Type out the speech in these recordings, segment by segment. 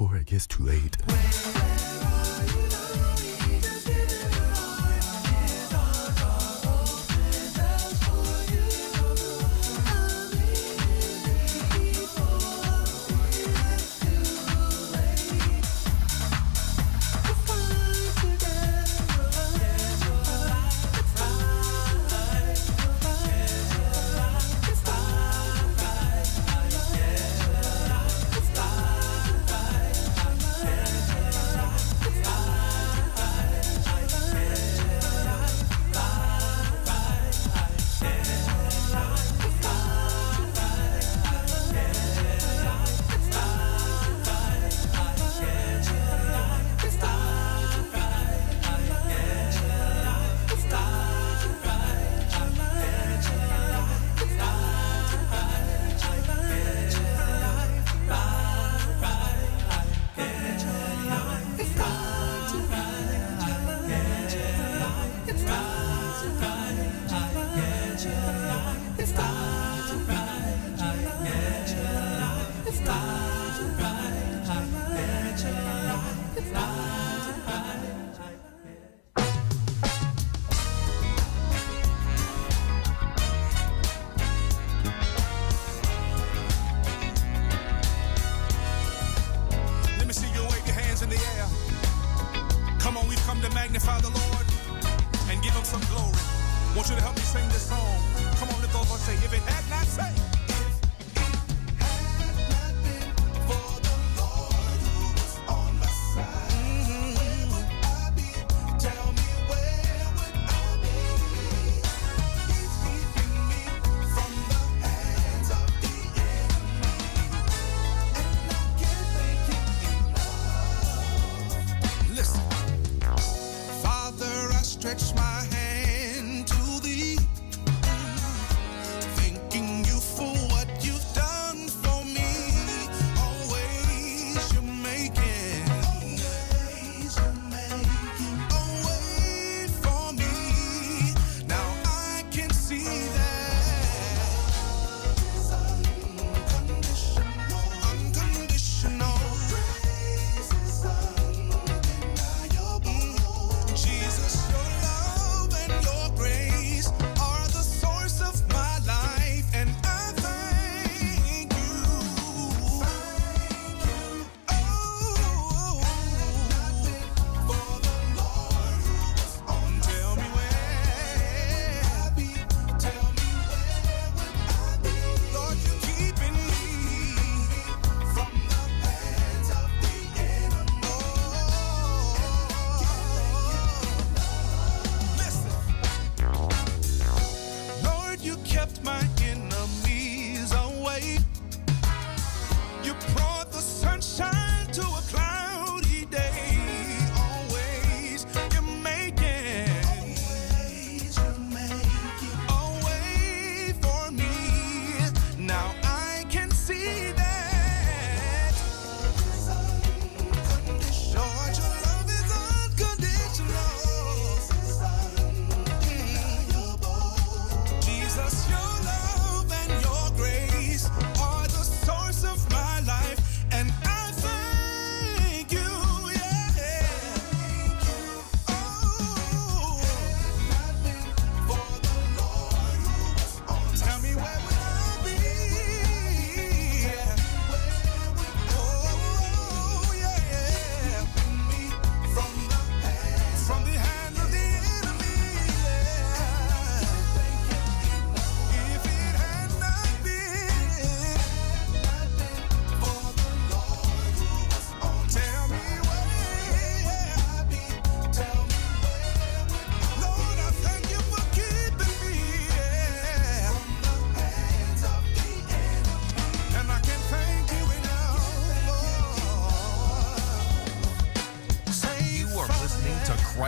before it gets too late.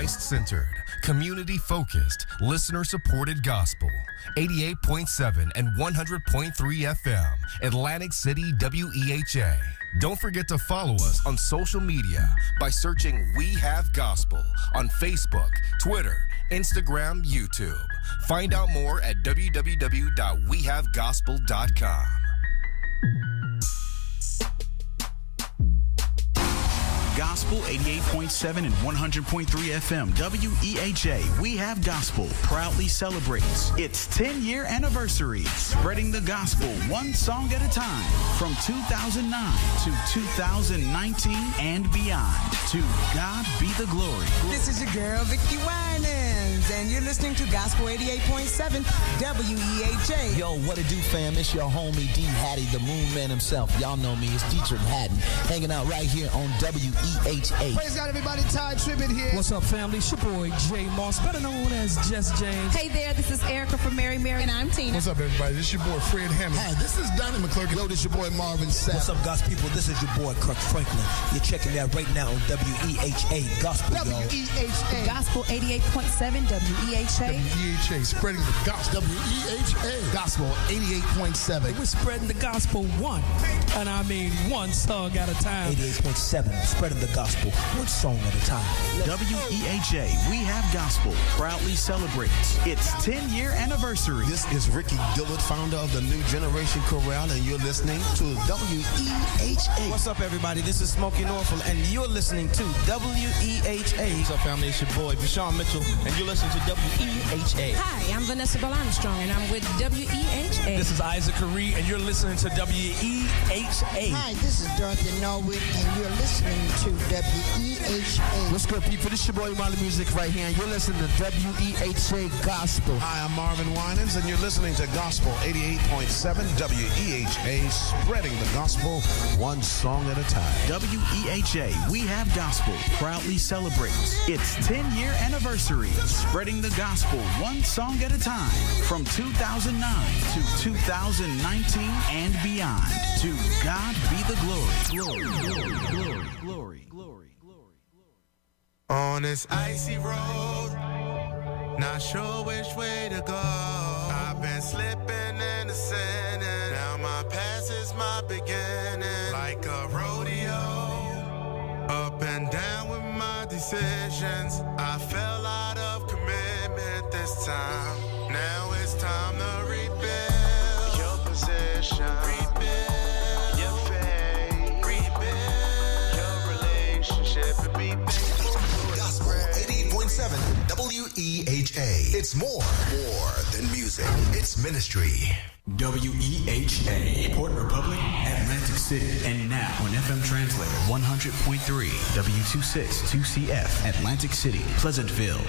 Christ-centered, community-focused, listener-supported gospel. 88.7 and 100.3 FM, Atlantic City WEHA. Don't forget to follow us on social media by searching We Have Gospel on Facebook, Twitter, Instagram, YouTube. Find out more at www.wehavegospel.com. Gospel 88.7 and 100.3 FM. WEHA, We Have Gospel, proudly celebrates its 10-year anniversary, spreading the gospel one song at a time from 2009 to 2019 and beyond. To God be the glory. This is your girl, Vicky Winans, and you're listening to Gospel 88.7 WEHA. Yo, what it do, fam? It's your homie D Hattie, the Moon Man himself. Y'all know me. It's Dietrich Haddon, hanging out right here on WEHA. Praise God, everybody. Ty Tribbett here. What's up, family? It's your boy, Jay Moss, better known as Just James. Hey there, this is Erica from Mary Mary. And I'm Tina. What's up, everybody? This is your boy, Fred Hammond. Hi, this is Donnie McClurkin. Yo, this is your boy, Marvin Sapp. What's up, God's people? This is your boy, Kirk Franklin. You're checking that right now on WEHA Gospel, y'all. WEHA. Gospel 88.7 WEHA. WEHA, spreading the gospel. WEHA. Gospel 88.7. We're spreading the gospel one, and I mean one song at a time. 88.7, spreading the gospel one song at a time. WEHA, We Have Gospel, proudly celebrates its 10-year anniversary. This is Ricky Dillard, founder of the New Generation Chorale, and you're listening to WEHA. What's up, everybody? This is Smokey Norfolk, and you're listening to WEHA. What's up, family? It's your boy, Bashawn Mitchell, and you're listening to WEHA. Hi, I'm Vanessa Bell Armstrong, and I'm with WEHA. This is Isaac Curry, and you're listening to WEHA. Hi, this is Dorothy Norwood, and you're listening to WEHA. What's good, people? This is your boy, Molly Music, right here, and you're listening to WEHA Gospel. Hi, I'm Marvin Winans, and you're listening to Gospel 88.7 WEHA, spreading the gospel one song at a time. WEHA, We Have Gospel, proudly celebrates its 10-year anniversary, spreading the gospel one song at a time from 2009 to 2019 and beyond. To God be the glory. Glory, glory, glory, glory, glory, glory. On this icy road, not sure which way to go. I've been slipping in the sand, and now my past is my beginning. Like a rodeo, up and down with my decisions. I fell out of commitment this time. Now it's time to rebuild your position. Rebuild your faith. Rebuild your relationship and be faithful. Gospel 88.7 WEHA. It's more than music. It's ministry. WEHA, Port Republic, Atlantic City, and now on FM Translator 100.3 W26 2CF, Atlantic City, Pleasantville.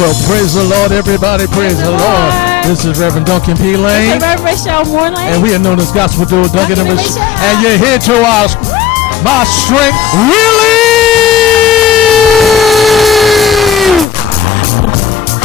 Well, praise the Lord, everybody. Praise the Lord. This is Reverend Duncan P. Lane. This is Reverend Rachel Moore Lane. And we are known as Gospel Duo Duncan and Rachel. And you're here to us. My strength really.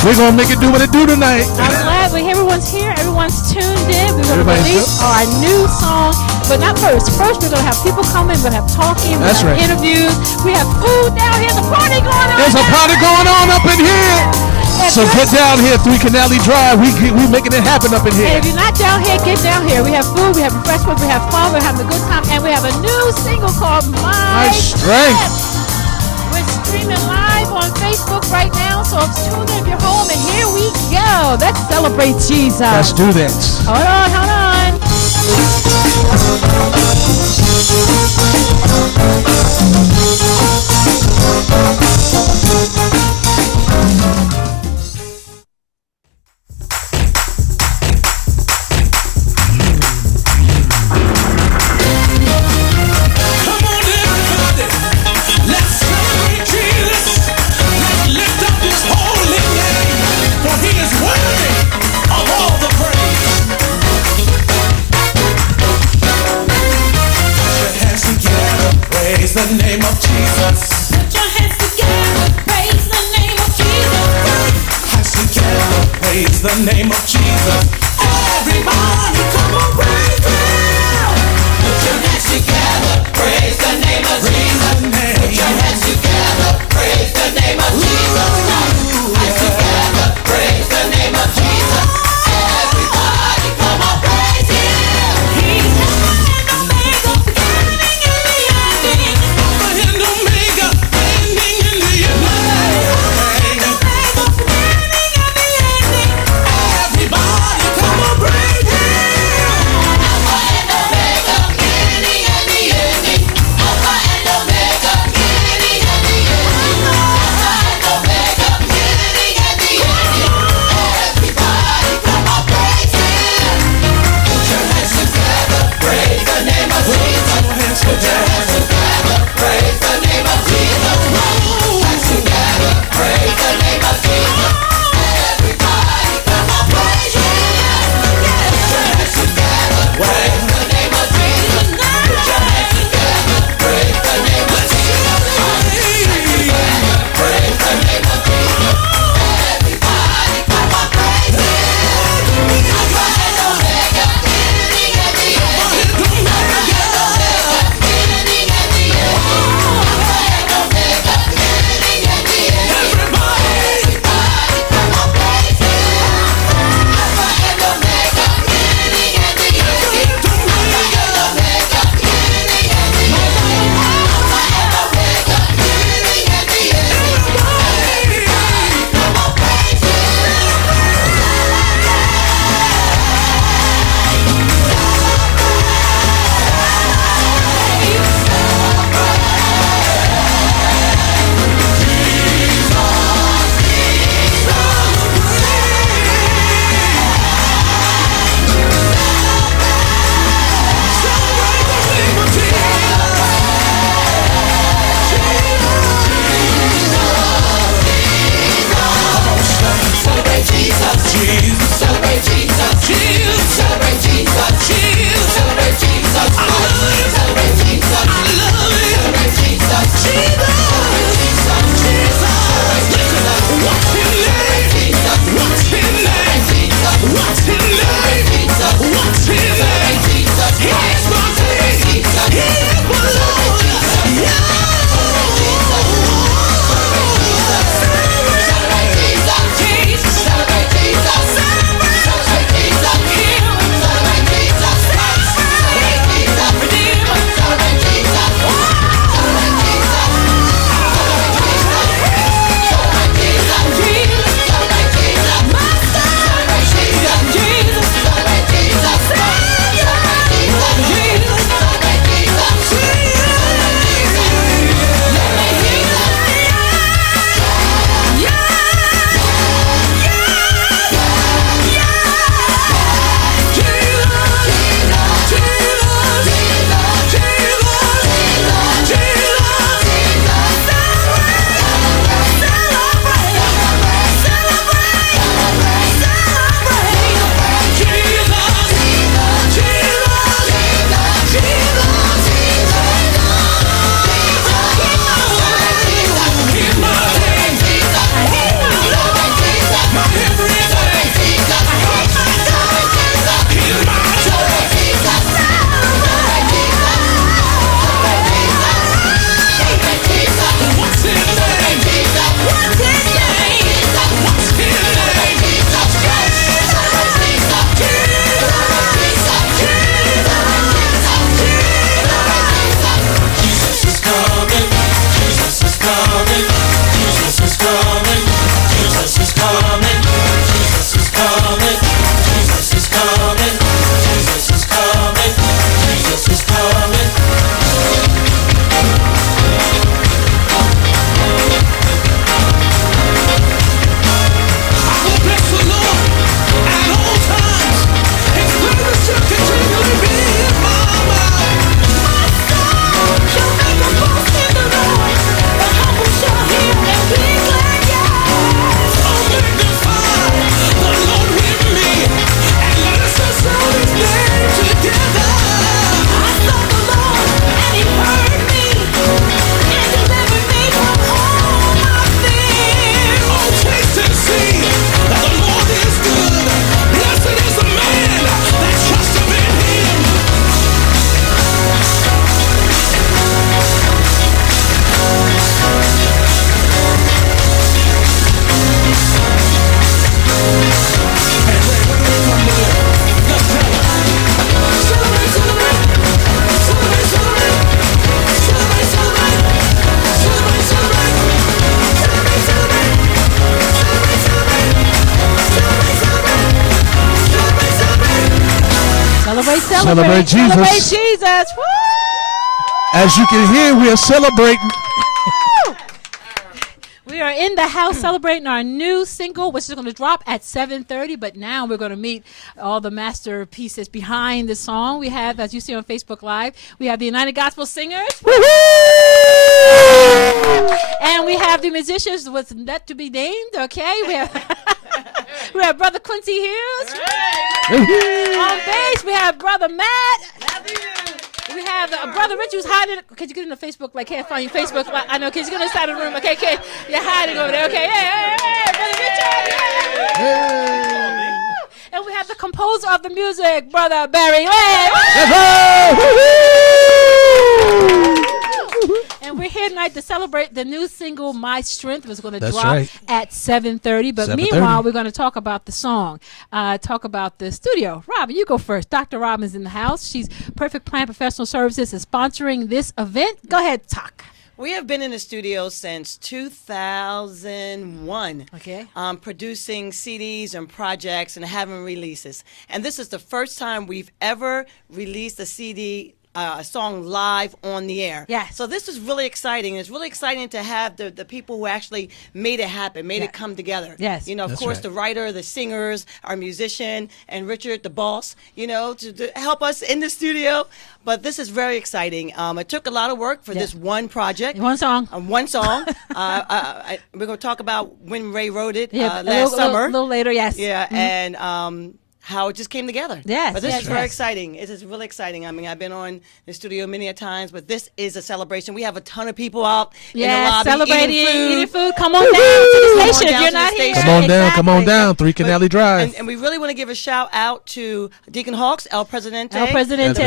We're going to make it do what it do tonight. I'm glad everyone's here. Everyone's tuned in. We're going to release our new song. But not first. First, we're going to have people coming. We're going to have talking. We're going to have interviews. We have food down here. There's a party going on. There's a party going on up in here. So get down here, 3 Canali Drive. We making it happen up in here. And if you're not down here, get down here. We have food, we have refreshments, we have fun, we're having a good time, and we have a new single called My Strength. We're streaming live on Facebook right now, so tune in if you're home, and here we go. Let's celebrate Jesus. Let's do this. Hold on, hold on. The name of Jesus. Put your hands together, praise the name of Jesus. Hands together. praise the name of Jesus. Everybody come on, praise Him. Put your hands together, praise the name of Jesus. Put your hands together, praise the name of Jesus. Hands together, praise the name of Jesus. Everybody come on, praise Him. He's the Omega, beginning and the ending. Alpha and Omega, ending and the ending. Everybody come Celebrate Jesus. Celebrate Jesus. Woo! As you can hear, we are celebrating. We are in the house celebrating our new single, which is going to drop at 7:30. But now we're going to meet all the masterpieces behind the song. We have, as you see on Facebook Live, we have the United Gospel Singers. And we have the musicians with yet to be named, okay? We have Brother Quincy Hughes. On bass, we have Brother Matt. We have Brother Rich, who's hiding. Could you get in the Facebook? Like, can't find your Facebook. I know. Could you get inside the room? Okay, kid. You're hiding over there. Okay, hey, Brother Richard. Yeah. And we have the composer of the music, Brother Barry Lane. And we're here tonight to celebrate the new single, My Strength, was going to drop at 7:30. But 7:30. Meanwhile, we're going to talk about the song, talk about the studio. Robin, you go first. Dr. Robin's in the house. She's Perfect Plan Professional Services is sponsoring this event. Go ahead, talk. We have been in the studio since 2001, producing CDs and projects and having releases. And this is the first time we've ever released a CD, a song live on the air. Yes. So this is really exciting. It's really exciting to have the people who actually made it happen, made it come together. Yes. You know, of course, the writer, the singers, our musician, and Richard, the boss, you know, to help us in the studio. But this is very exciting. It took a lot of work for this one project. One song. One song. We're going to talk about when Ray wrote it last summer. A little later, yes. Yeah, and how it just came together. Yes. But this is very exciting. It is really exciting. I mean, I've been on the studio many a times, but this is a celebration. We have a ton of people out in the lobby celebrating, eating food. Come on down to the station if you're not here. Come on down. 3 Canale Drive. And we really want to give a shout out to Deacon Hawks, El Presidente, the president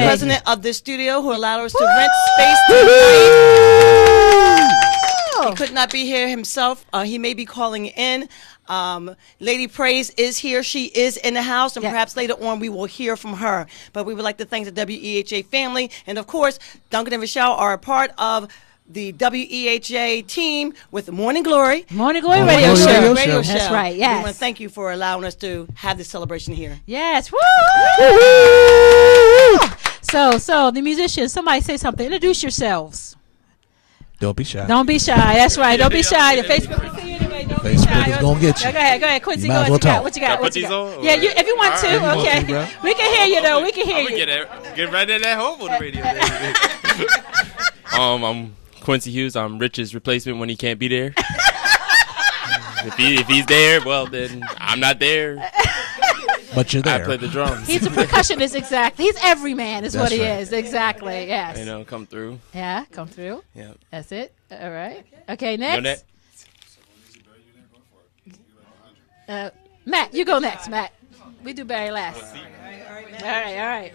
of this studio, who allowed us to rent space tonight. He could not be here himself. He may be calling in. Lady Praise is here. She is in the house, and perhaps later on we will hear from her. But we would like to thank the WEHA family. And, of course, Duncan and Rochelle are a part of the WEHA team with the Morning Glory. Morning Glory Radio Show. That's right, yes. We want to thank you for allowing us to have this celebration here. Yes. Woo! So the musicians, somebody say something. Introduce yourselves. Don't be shy. Don't be shy. That's right. Don't be shy. The Facebook will see you anyway. Don't be shy. Facebook is going to get you. Go ahead. Quincy, go ahead. What you got? Yeah, if you want to. Okay. We can hear you, though. We can hear you. Get right at that home on the radio. I'm Quincy Hughes. I'm Rich's replacement when he can't be there. If he's there, well, then I'm not there. But you're there. I play the drums. He's a percussionist, exactly. He's every man is what he is. Exactly, yes. You know, come through. Yeah, come through. Yeah. That's it. All right. Okay, next. Matt, you go next, Matt. We do Barry last. All right.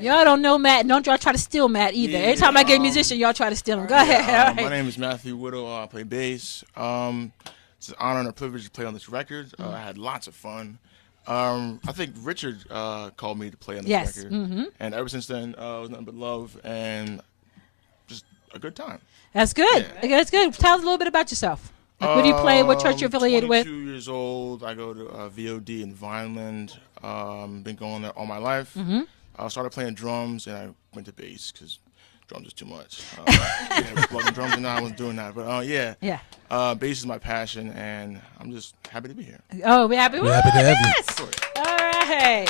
Y'all don't know Matt. Don't y'all try to steal Matt either. Every time I get a musician, y'all try to steal him. Go ahead. All right. My name is Matthew Whittle. I play bass. It's an honor and a privilege to play on this record. I had lots of fun. I think Richard called me to play on this record. Mm-hmm. And ever since then, it was nothing but love and just a good time. That's good. Yeah. That's good. Tell us a little bit about yourself. Like, what do you play? What church you're affiliated with? 22 years old. I go to VOD in Vineland. Been going there all my life. Mm-hmm. I started playing drums, and I went to bass because drums is too much. Plugging drums, and I wasn't doing that. But bass is my passion, and I'm just happy to be here. Oh, we're happy. We're happy to have you. All right.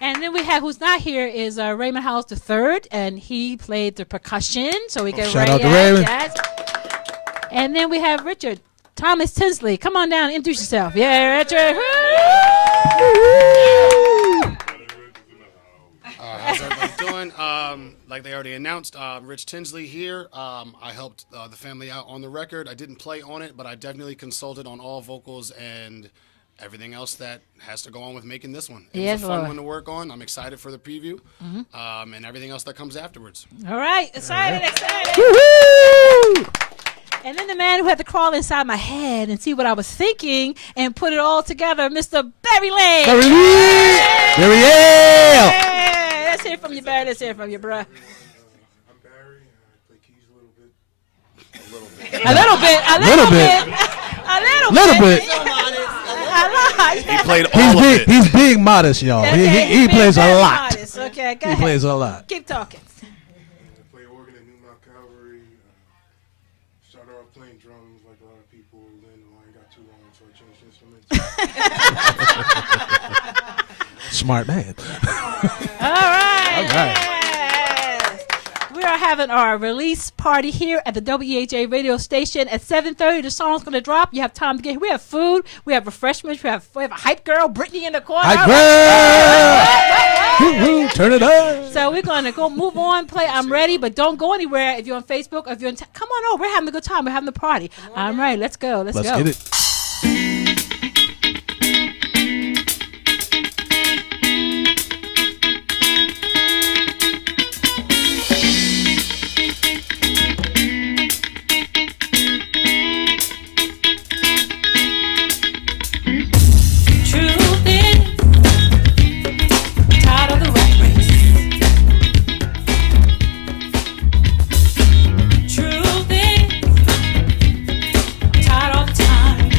And then we have, who's not here, is Raymond Howells III, and he played the percussion. So we get shout out to Raymond. Yes. And then we have Richard Thomas Tinsley. Come on down and introduce yourself. Yeah, Richard. How's everybody doing? Like they already announced, Rich Tinsley here. I helped the family out on the record. I didn't play on it, but I definitely consulted on all vocals and everything else that has to go on with making this one. It was a fun one to work on. I'm excited for the preview and everything else that comes afterwards. All right. Excited. Woo-hoo! And then the man who had to crawl inside my head and see what I was thinking and put it all together, Mr. Barry Lane. Barry Lane! Let's hear from you, Barry. Let's hear from you, bruh. I'm Barry, and I play keys a little bit. A little bit. He played all of it. He's being modest, y'all. Okay, He plays a lot. Modest. Okay, go He ahead. plays a lot. Keep talking. Play organ at New Mount Calvary. Started off playing drums like a lot of people. Then the line got too long, so I changed instruments. Smart man. All right. All right. Yes. We are having our release party here at the WEHA radio station at 7:30. The song's going to drop. You have time to get here. We have food. We have refreshments. We have a hype girl, Brittany, in the corner. Hype girl! Woo-hoo, turn it up. So we're going to go move on, play I'm Ready, but don't go anywhere. If you're on Facebook or if you're on come on over. We're having a good time. We're having the party. I'm ready. Let's go. Let's go. Get it. Truth is, tired of the rat race. Truth is, tired all the time.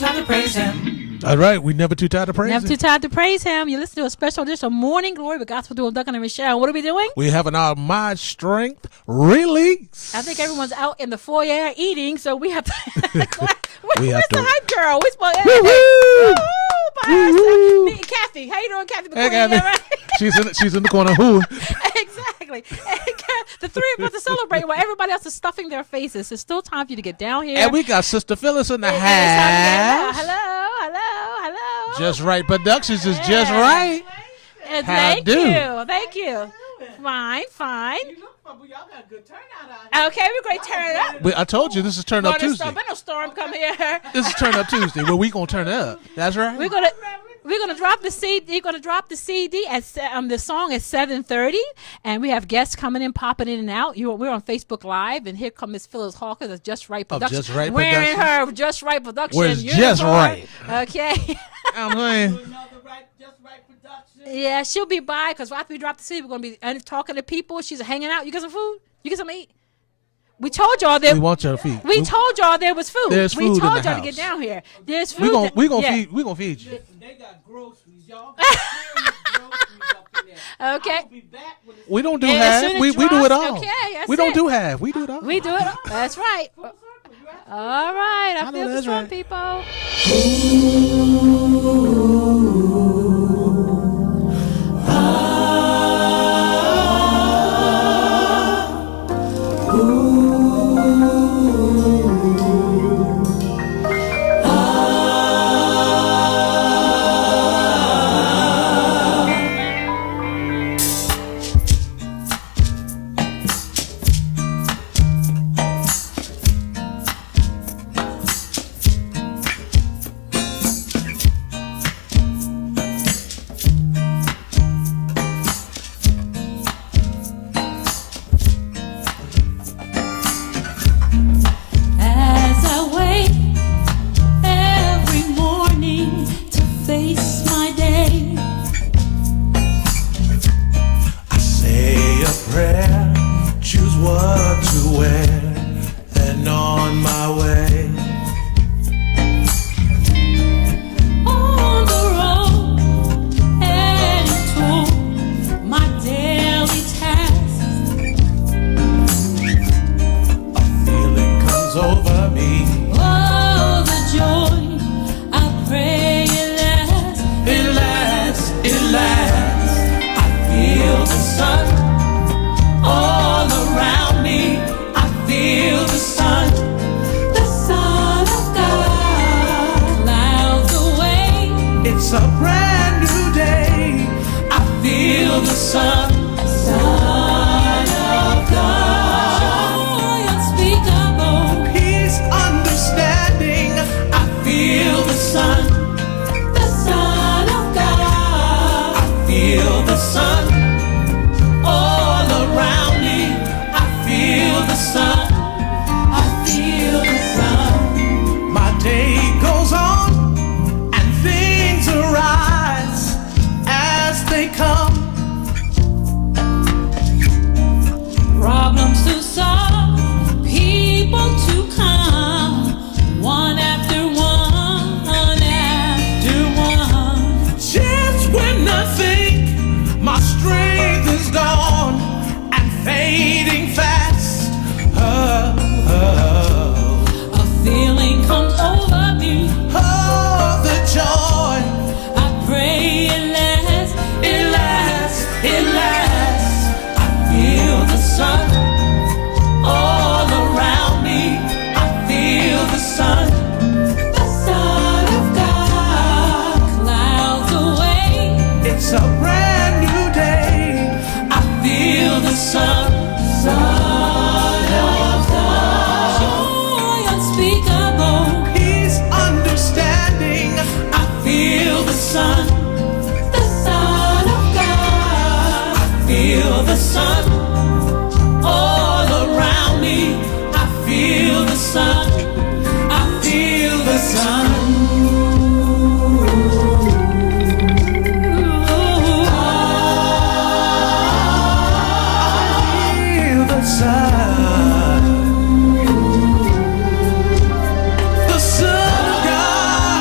tired to praise him. All right, we never too tired to praise Never him. too tired to praise him. You listen to a special edition of Morning Glory with Gospel Duo Duncan and Michelle. What are we doing? We have an Our My Strength release. I think everyone's out in the foyer eating, so we have to. We Where's have the to. hype girl? Where's my Me and Kathy. How you doing, Kathy? Hey, McQueen? Kathy. Yeah, right? She's in the corner. Who? Exactly. The three of us are celebrating while everybody else is stuffing their faces. There's still time for you to get down here. And we got Sister Phyllis in the It's time to house. get down. Hello. Just Right Productions is just right. And How thank do? Thank you. Fine. Okay, we're going to turn it up. I told you this is Turn Up Tuesday. But no storm come here. This is Turn Up Tuesday. Well, we gonna turn it up. That's right. We're gonna drop the CD. You're gonna drop the CD at the song at 7:30, and we have guests coming in, popping in and out. We're on Facebook Live, and here comes Miss Phyllis Hawkins of Just Right Productions, Just Right wearing Productions. her Just Right Production Where's uniform. Just Right? Okay. I'm saying. Yeah, she'll be by because after we drop the CD, we're gonna be talking to people. She's hanging out. You get some food? You get something to eat? We told y'all there. We want your feet. We told y'all there was food. There's food we in told the y'all house. to get down here. There's food. We gonna feed you. They got groceries, y'all. Okay. We don't do And as soon half. as We do it drops, all. okay, that's we don't it. do half. We do it all. We do it. That's right. All right. I feel the that's storm, right. people. As I wake every morning to face my day, I say a prayer, choose what to wear, then on my way. on the road, heading to my daily tasks. Feeling comes over me. Oh, the joy, I pray it lasts. It lasts, it lasts. I feel the sun all around me. I feel the sun of God. Clouds away. It's a brand new day. I feel the sun of God. Joy unspeakable. Peace, understanding. I feel the sun of God. I feel the sun. All around me, I feel the sun. I feel the sun. My day goes on and things arise as they come. Problems to solve, people to come, one after one after one. Just when I think my strength is gone and fading fast. A feeling comes over me. Oh, the joy. I pray it lasts. It lasts, it lasts. I feel the sun all around me. I feel the sun of God. Clouds away. It's a brand new day. I feel the sun of God. Joy unspeakable. Peace, understanding. I feel the sun of God. I Feel the sun all around me. I feel the sun. I feel the sun. feel the sun. The sun of God.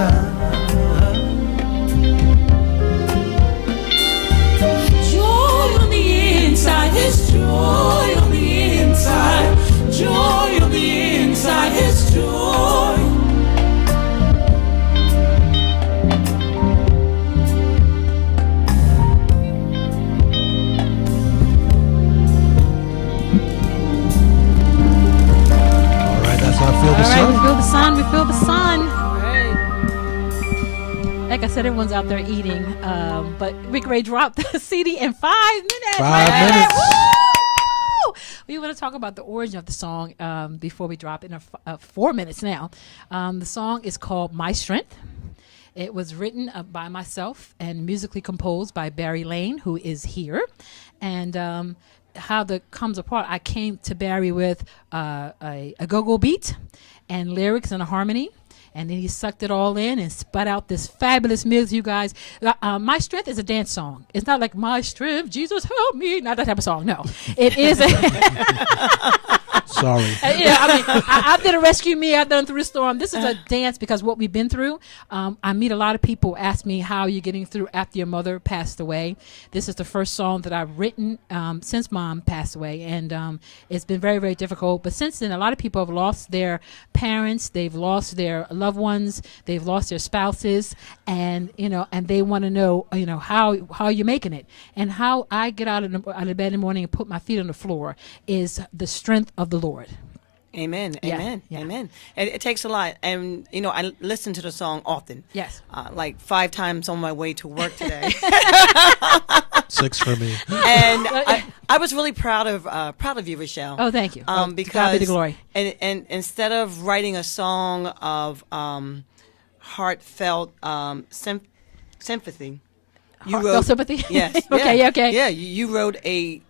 inside. Joy on the inside, His joy on the inside. Joy on the inside, His joy. I feel the sun. We feel the sun. We feel the sun. Like I said, everyone's out there eating. But Rick Ray dropped the CD in 5 minutes. 5 minutes. Woo! We want to talk about the origin of the song before we drop it in 4 minutes now. The song is called My Strength. It was written by myself and musically composed by Barry Lane, who is here. And how that comes apart, I came to Barry with a go-go beat and lyrics and a harmony, and then he sucked it all in and spat out this fabulous music, you guys. My Strength is a dance song. It's not like My Strength, Jesus help me, not that type of song. No, it is Sorry. I've done a Rescue Me, I've done Through the Storm. This is a dance because what we've been through. I meet a lot of people ask me, how are you getting through after your mother passed away? This is the first song that I've written since Mom passed away, and it's been very, very difficult. But since then, a lot of people have lost their parents, they've lost their loved ones, they've lost their spouses, and and they want to know, how you're making it. And how I get out of bed in the morning and put my feet on the floor is the strength of the Lord. Amen. Yeah, Amen. yeah. Amen. It takes a lot. And, I listen to the song often. Yes. Like 5 times on my way to work today. 6 for me. And I was really proud of you, Rochelle. Oh, thank you. Because to God be the glory. And instead of writing a song of heartfelt sympathy, you wrote sympathy. Yes. Okay. Yeah, Okay. Yeah. You wrote a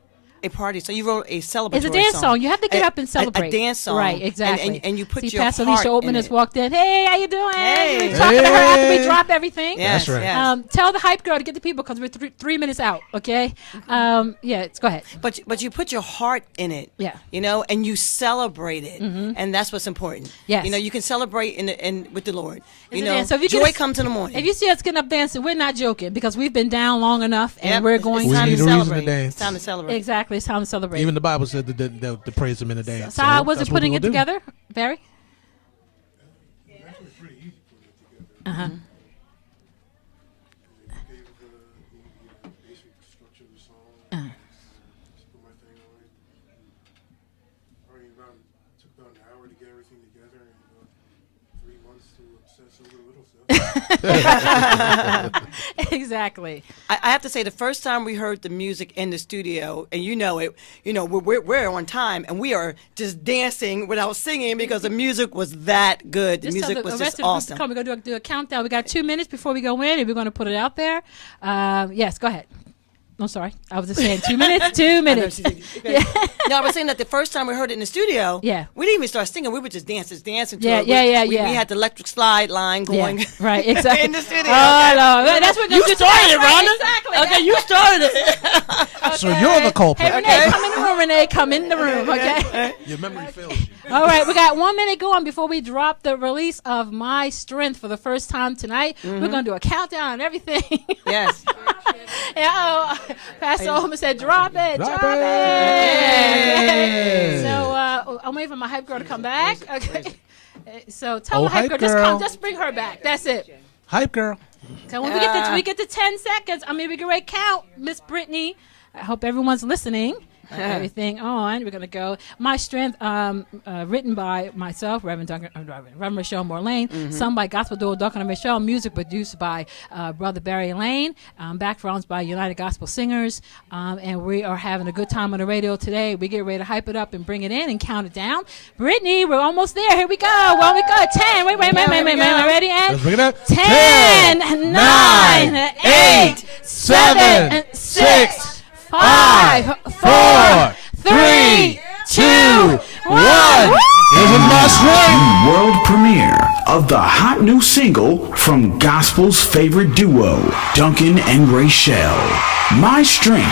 party. So you wrote a celebratory It's a dance song. You have to get up and celebrate. A dance song. Right, exactly. And you put See, your Pastor heart Alicia Oatman in has it. walked in. Hey, how you doing? Hey. We're talking to her after we drop everything. Yes, That's right. yes. Tell the hype girl to get the people because we're 3 minutes out. Okay. Go ahead. But you put your heart in it. Yeah. And you celebrate it, and that's what's important. Yes. You can celebrate in with the Lord. It's a dance. So if you joy get comes in the morning. If you see us getting up dancing, we're not joking because we've been down long enough and Yep. we're going. It's time need to a reason to celebrate. dance. It's time to celebrate. Exactly. It's time to celebrate. Even the Bible said to praise Him in the dance. So how was it that's what putting we'll it do. together, Barry? Actually, pretty easy putting it together. Uh huh. Gave the basic structure of the song. Just put my thing on it. Took about an hour to get everything together, and 3 months to obsess over little stuff. Exactly. I have to say, the first time we heard the music in the studio, and we're on time, and we are just dancing without singing because the music was that good. The Just tell music was rest just of the group to awesome. come. We're going to do a countdown. We got 2 minutes before we go in, and we're going to put it out there. Yes, go ahead. I'm sorry. I was just saying 2 minutes. 2 minutes. Okay. No, I was saying that the first time we heard it in the studio, Yeah. we didn't even start singing. We were just dancing to Yeah, it. yeah, We had the electric slide line going. Yeah, right, exactly. in the studio. Oh, okay? no. That's what You started it, Rhonda. Exactly. Okay, you started it. So you're the culprit. Hey, Renee, come in the room. Renee, come in the room, okay? Your memory fails you. All right, we got 1 minute going before we drop the release of My Strength for the first time tonight. We're going to do a countdown and everything. Yes. Pastor Omer said, drop it, drop it. Hey. So I'm waiting for my hype girl to come back. Okay. So tell Oh, my hype hype girl, girl. just bring her back. That's it. Hype girl. So when we get to 10 seconds, we can ready count, Miss Brittany. I hope everyone's listening. Everything on. We're gonna go. My Strength, written by myself, Reverend Rochelle Morlane, sung by Gospel Duo Duncan and Michelle, music produced by Brother Barry Lane, backgrounds by United Gospel Singers, and we are having a good time on the radio today. We get ready to hype it up and bring it in and count it down. Brittany, we're almost there. Here we go. Well, we go. 10. Wait. Ready? And Let's bring it up. 10, 9, 8, 7, 6. 5, 4, 3, 2, 1. Here's My Strength. World premiere of the hot new single from Gospel's favorite duo, Duncan and Rachelle, My Strength.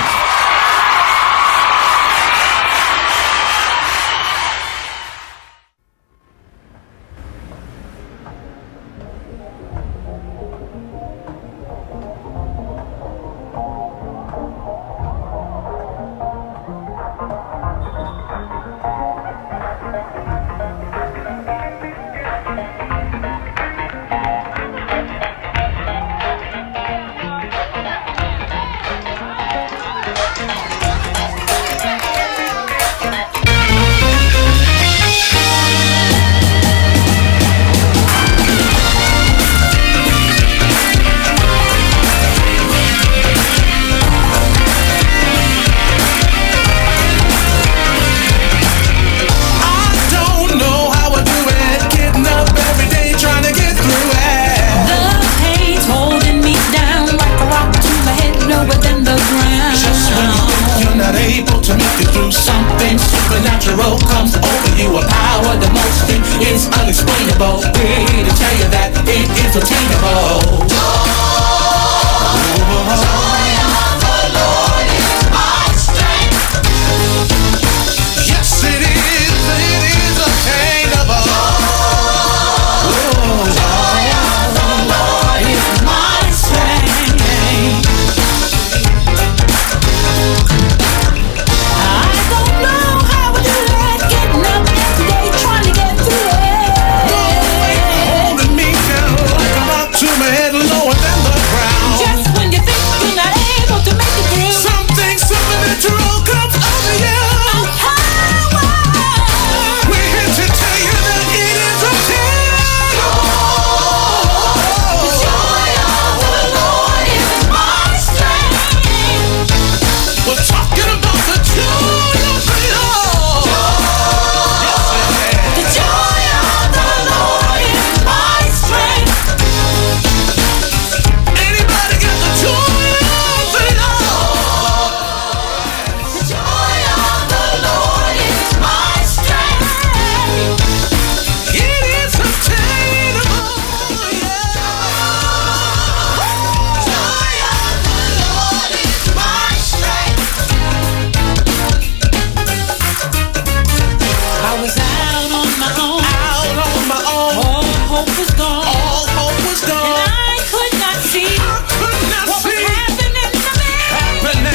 hope was gone. All hope was gone. And I could not see what was happening to me. But the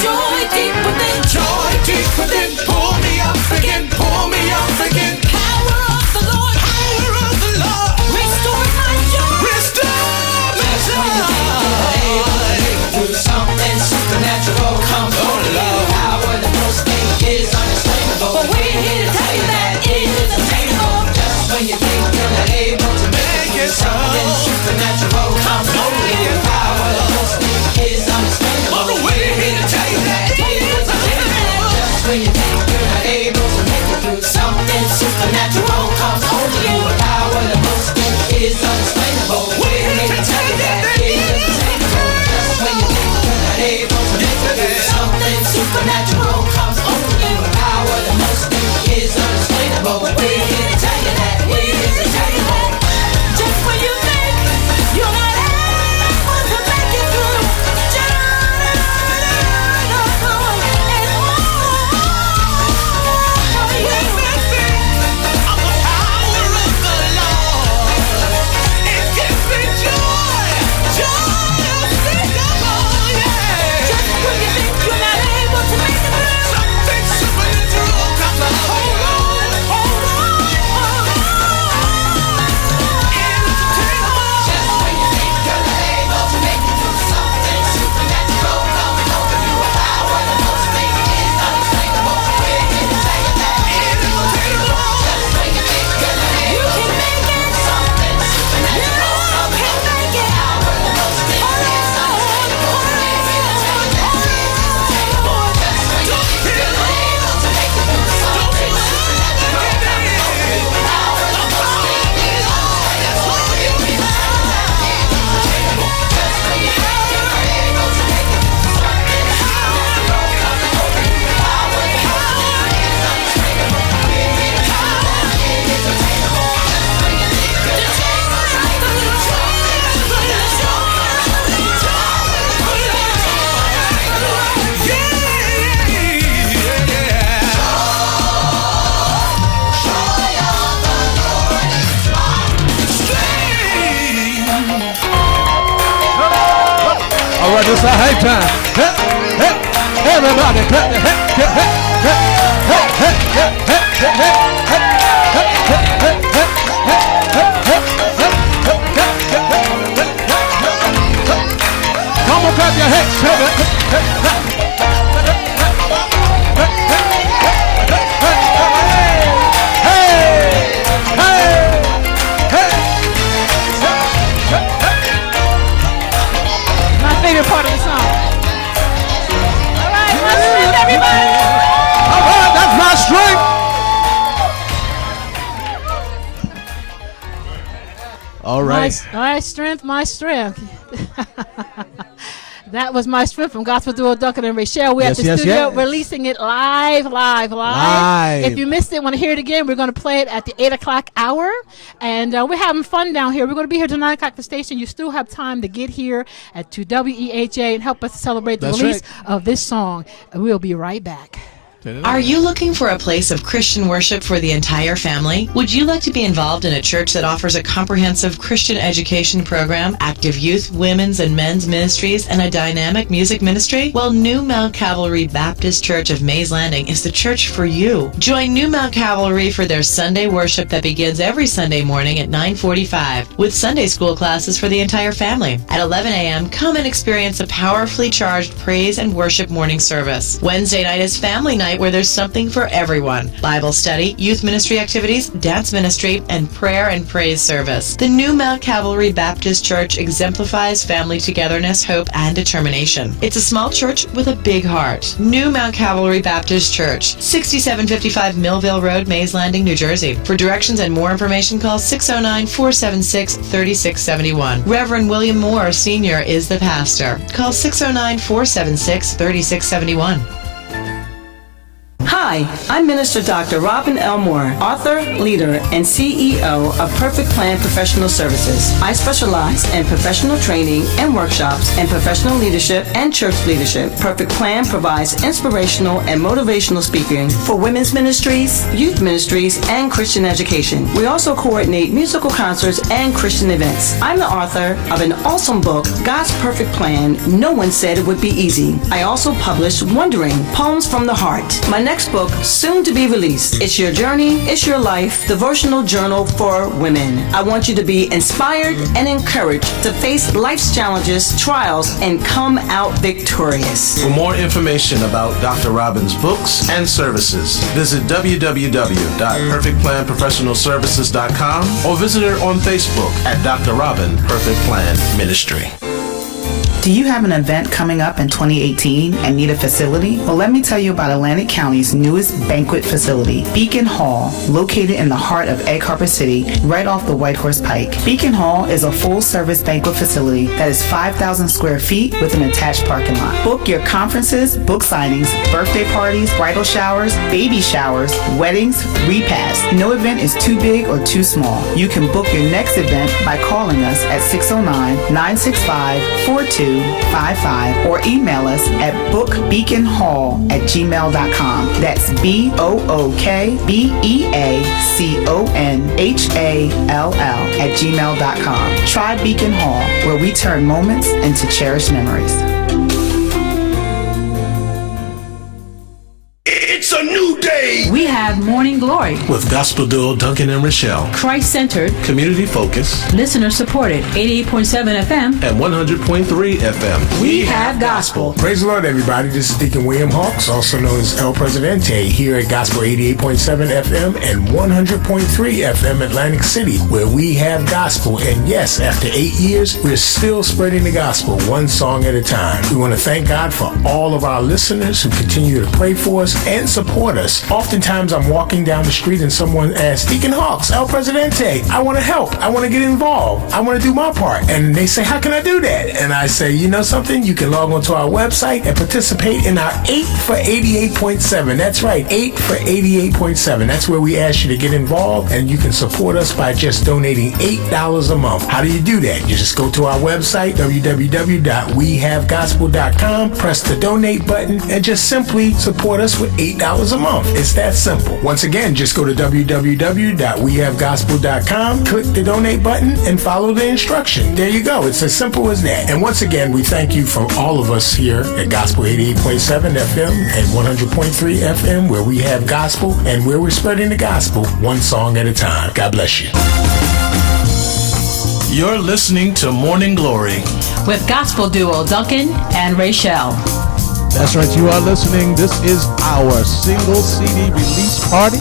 joy deep within. Joy deep within. Pull me up again. Pull me up again. Power of the Lord. Power of the Lord. Restore my joy. Restore my joy. Through something supernatural comes on love. Power the most thing is unexplainable. But we're here to tell you that it is attainable. Just when you think you're not able to make it, something supernatural comes on you. Power the most thing is unexplainable. But we're here to tell you that it is attainable. Just when you think you're not able to make it through, something supernatural comes on you. Power the most thing is unexplainable. We're here to tell you that it is attainable. Just when you think you're not able to make it through, something supernatural comes on you. Power the most thing is unexplainable. We're here to tell you that it is attainable. Just when you think you're not able to make it through, All right, this is our hype time. Hey, hey, everybody, clap your hands. Hey, hey, hey, hey, hey, hey, hey, hey, hey, hey, come on, clap your hands. Hey, hey, hey, hey. Favorite part of the song. All right, my strength, everybody. All right, that's my strength. All right. My strength, my strength. That was My Strength from Gospel Duo Duncan and Rachelle. We're at the studio releasing it live. If you missed it, want to hear it again, we're going to play it at the 8 o'clock hour. And we're having fun down here. We're going to be here till 9 o'clock at the station. You still have time to get here to WEHA and help us celebrate the release of this song. We'll be right back. Are you looking for a place of Christian worship for the entire family? Would you like to be involved in a church that offers a comprehensive Christian education program, active youth, women's, and men's ministries, and a dynamic music ministry? Well, New Mount Calvary Baptist Church of Mays Landing is the church for you. Join New Mount Calvary for their Sunday worship that begins every Sunday morning at 9:45 with Sunday school classes for the entire family. At 11 a.m., come and experience a powerfully charged praise and worship morning service. Wednesday night is family night, where there's something for everyone. Bible study, youth ministry activities, dance ministry, and prayer and praise service. The New Mount Calvary Baptist Church exemplifies family togetherness, hope, and determination. It's a small church with a big heart. New Mount Calvary Baptist Church, 6755 Millville Road, Mays Landing, New Jersey. For directions and more information, call 609-476-3671. Reverend William Moore, Sr. is the pastor. Call 609-476-3671. Hi, Hi, I'm Minister Dr. Robin Elmore, author, leader, and CEO of Perfect Plan Professional Services. I specialize in professional training and workshops in professional leadership and church leadership. Perfect Plan provides inspirational and motivational speaking for women's ministries, youth ministries, and Christian education. We also coordinate musical concerts and Christian events. I'm the author of an awesome book, God's Perfect Plan. No one said it would be easy. I also published Wondering, Poems from the Heart. My next book, soon to be released. It's Your Journey, It's Your Life, devotional journal for women. I want you to be inspired and encouraged to face life's challenges, trials, and come out victorious. For more information about Dr. Robin's books and services, visit www.perfectplanprofessionalservices.com or visit her on Facebook at Dr. Robin Perfect Plan Ministry. Do you have an event coming up in 2018 and need a facility? Well, let me tell you about Atlantic County's newest banquet facility, Beacon Hall, located in the heart of Egg Harbor City, right off the Whitehorse Pike. Beacon Hall is a full-service banquet facility that is 5,000 square feet with an attached parking lot. Book your conferences, book signings, birthday parties, bridal showers, baby showers, weddings, repasts. No event is too big or too small. You can book your next event by calling us at 609-965-4255 or email us at bookbeaconhall@gmail.com. That's BOOKBEACONHALL @gmail.com. Try Beacon Hall, where we turn moments into cherished memories. It's a new day! We have Morning Glory With gospel duo Duncan and Rochelle. Christ-centered, Community-focused, listener-supported, 88.7 FM and 100.3 FM. We have gospel. Praise the Lord, everybody. This is Deacon William Hawks, also known as El Presidente, here at Gospel 88.7 FM and 100.3 FM Atlantic City, where we have gospel. And yes, after 8 years, we're still spreading the gospel one song at a time. We want to thank God for all of our listeners who continue to pray for us and support us. Oftentimes, I'm walking down the street and someone asks, Deacon Hawks, El Presidente, I want to help. I want to get involved. I want to do my part. And they say, how can I do that? And I say, you know something? You can log onto our website and participate in our 8 for 88.7. That's right, 8 for 88.7. That's where we ask you to get involved, and you can support us by just donating $8 a month. How do you do that? You just go to our website, www.wehavegospel.com, press the donate button, and just simply support us with $8 a month. It's that simple. Once again, just go to www.wehavegospel.com, click the donate button, and follow the instruction. There you go. It's as simple as that. And once again, we thank you from all of us here at Gospel 88.7 FM and 100.3 FM, where we have gospel and where we're spreading the gospel one song at a time. God bless you. You're listening to Morning Glory with gospel duo Duncan and Rachel. That's right, you are listening. This is our single CD release party,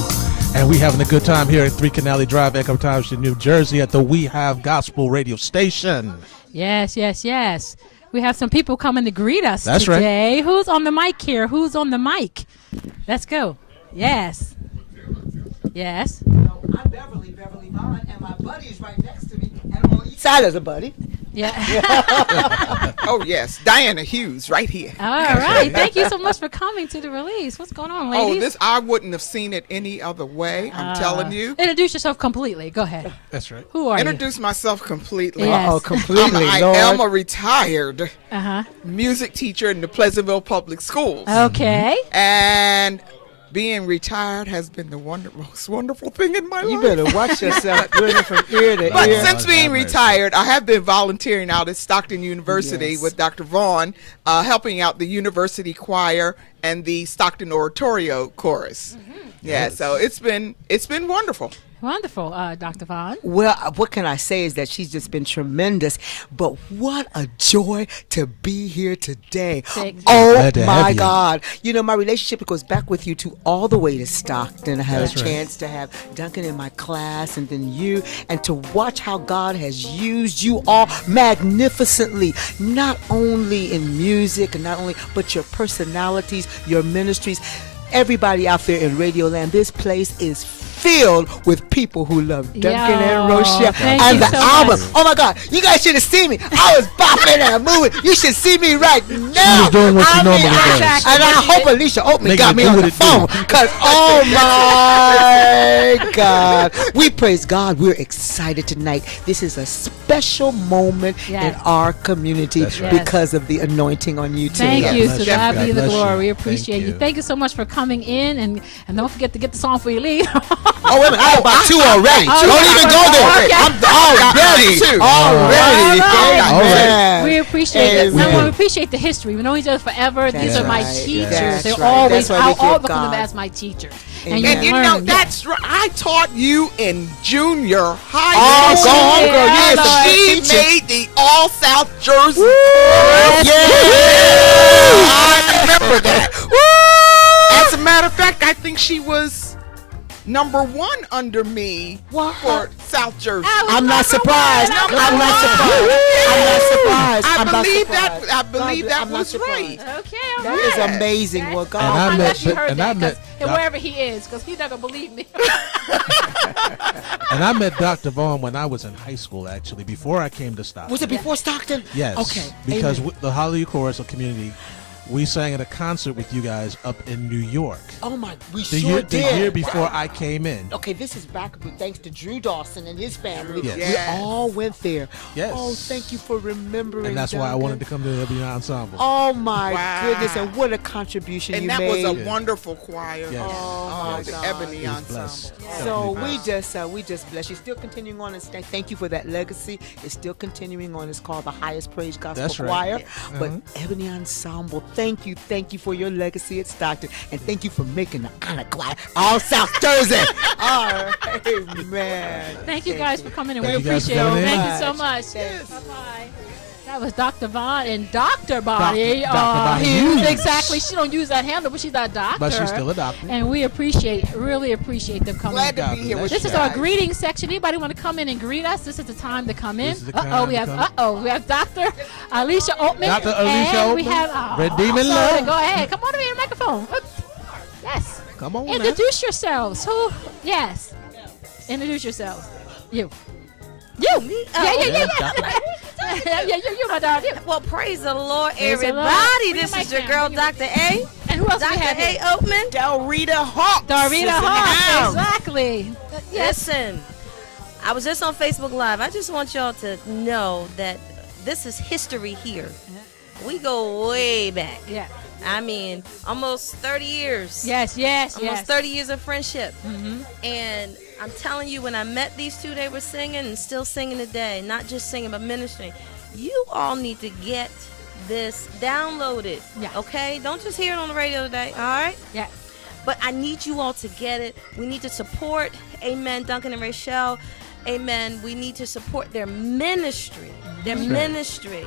and we're having a good time here at 3 Canal Drive, Echo Township, New Jersey, at the We Have Gospel radio station. Yes, yes, yes. We have some people coming to greet us That's today. Right. Who's on the mic here? Who's on the mic? Let's go. Yes. Yes. I'm Beverly Vaughn, and my buddy is right next to me, and on each side of the buddy. Yeah. Oh, yes. Diana Hughes right here. All right. Thank you so much for coming to the release. What's going on, ladies? I wouldn't have seen it any other way. I'm telling you. Introduce yourself completely. Go ahead. That's right. Who are Introduce myself completely. Yes. Uh-oh, completely, I Lord. am a retired music teacher in the Pleasantville Public Schools. Okay. And being retired has been the most wonderful thing in my life. You better watch yourself doing it from ear to But ear. since being retired, I have been volunteering out at Stockton University with Dr. Vaughn, helping out the university choir and the Stockton Oratorio Chorus. Yeah, so it's been wonderful. Wonderful, Dr. Vaughn. Well, what can I say is that she's just been tremendous. But what a joy to be here today. Oh, my God. You know, my relationship goes back with you to all the way to Stockton. I had a chance to have Duncan in my class and then you, and to watch how God has used you all magnificently, not only in music, and not only, but your personalities, your ministries. Everybody out there in Radio Land, this place is filled with people who love Duncan and Yo, Rochelle. thank And you the so album. much. Oh my God, you guys should have seen me. I was bopping and moving. You should see me right now. She was doing what she normally does. And I hope Alicia Oatman Making got it me do on what the it do. phone. Because, oh my God. We praise God. We're excited tonight. This is a special moment in our community because of the anointing on you today. Thank you. To God be the bless glory. you. We appreciate you. Thank you so much for coming in, and don't forget to get the song for your lead. Oh, wait a minute. I have about two already. Oh, Don't yeah. even go there. Okay. I'm already. Already. All right. Amen. We appreciate it. Amen. We appreciate the history. We know each other forever. These are my teachers. That's They're right. always, That's why we I'll give look at them God. as my teachers. And you know, that's right. I taught you in junior high Oh, school. go on, girl. Yes, She teacher. made the All South Jersey. I remember that. As a matter of fact, I think she was number one under me for South Jersey. I'm not surprised. I'm not surprised. I'm not surprised. I I'm not believe surprised. that. I believe that I'm not was surprised. right. Okay, all That right. is amazing. Well, God. And I I'm met- glad she heard and that, I met 'cause wherever he is, because he's not going to believe me. And I met Dr. Vaughn when I was in high school, actually, before I came to Stockton. Was it before Stockton? Yes. Okay. Because Amen. the Hallelujah Chorus of Community, we sang at a concert with you guys up in New York. Oh my, we The sure year, did. the year before I came in. Okay, this is back thanks to Drew Dawson and his family. Yes. We all went there. Yes. Oh, thank you for remembering. And that's why I Duncan. wanted to come to the Ebony Ensemble. Oh my Wow. goodness, and what a contribution And you that made. was a wonderful choir. Yes. Oh my the God. Ebony It was Ensemble. blessed. So Definitely we just bless you. Still continuing on and thank you for that legacy. It's still continuing on. It's called the Highest Praise Gospel That's right. Choir. But Uh-huh. Ebony Ensemble, thank you for your legacy at Stockton, and thank you for making the honor choir all South Jersey. All right, amen. Thank you guys for coming in. We Thank you guys for appreciate it. coming in. Thank you so much. Yes. Bye-bye. That was Dr. Vaughn and Dr. Bonnie. Dr. Bonnie Hughes. Hughes. Exactly. She don't use that handle, but she's a doctor. But she's still a doctor. And we really appreciate them coming. Glad to God be here bless with This you is our guys. greeting section. Anybody want to come in and greet us? This is the time to come in. This is the time We to have come. we have Dr. Alicia Oatman. Dr. Alicia and we Oatman. have Redeeming sorry, Love. Go ahead. Come on to me the microphone. Yes. Come on now. Introduce yourselves. Who? Yes. Introduce yourselves. You. You. Yeah, you, my dog. You. Well, praise the Lord, Praise the Lord. everybody. Bring This your is mic your down. girl, Dr. A. And who else Dr. we have A. here? Oatman. Delrita Hawks. Darita is in the Hawks. house. Exactly. Yes. Listen, I was just on Facebook Live. I just want y'all to know that this is history here. We go way back. Yeah. I mean, almost 30 years. Yes. Almost 30 years of friendship. Mm-hmm. And I'm telling you, when I met these two, they were singing and still singing today. Not just singing, but ministering. You all need to get this downloaded. Yeah. Okay? Don't just hear it on the radio today. All right? Yeah. But I need you all to get it. We need to support, amen, Duncan and Rachel. Amen. We need to support their ministry. Their That's right. ministry.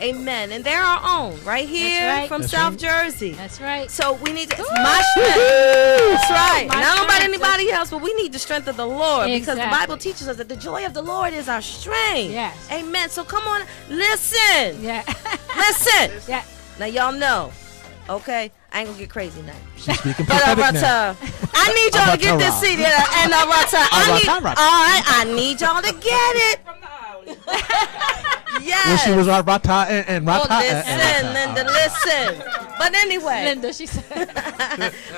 Amen. And they're our own, right here right. from That's South right. Jersey. That's right. So we need to, it's my strength. That's right. My Not about strength. anybody else, but we need the strength of the Lord because the Exactly. Bible teaches us that the joy of the Lord is our strength. Yes. Amen. So come on, listen. Yeah. Listen. Yeah. Now y'all know, okay? I ain't gonna get crazy now. She's speaking But prophetic now. I need y'all to get this CD and all Arata. right, I need y'all to get it. When Yes. she was Rata and Rata. Oh, and listen, Linda, listen. But anyway. Linda, she said.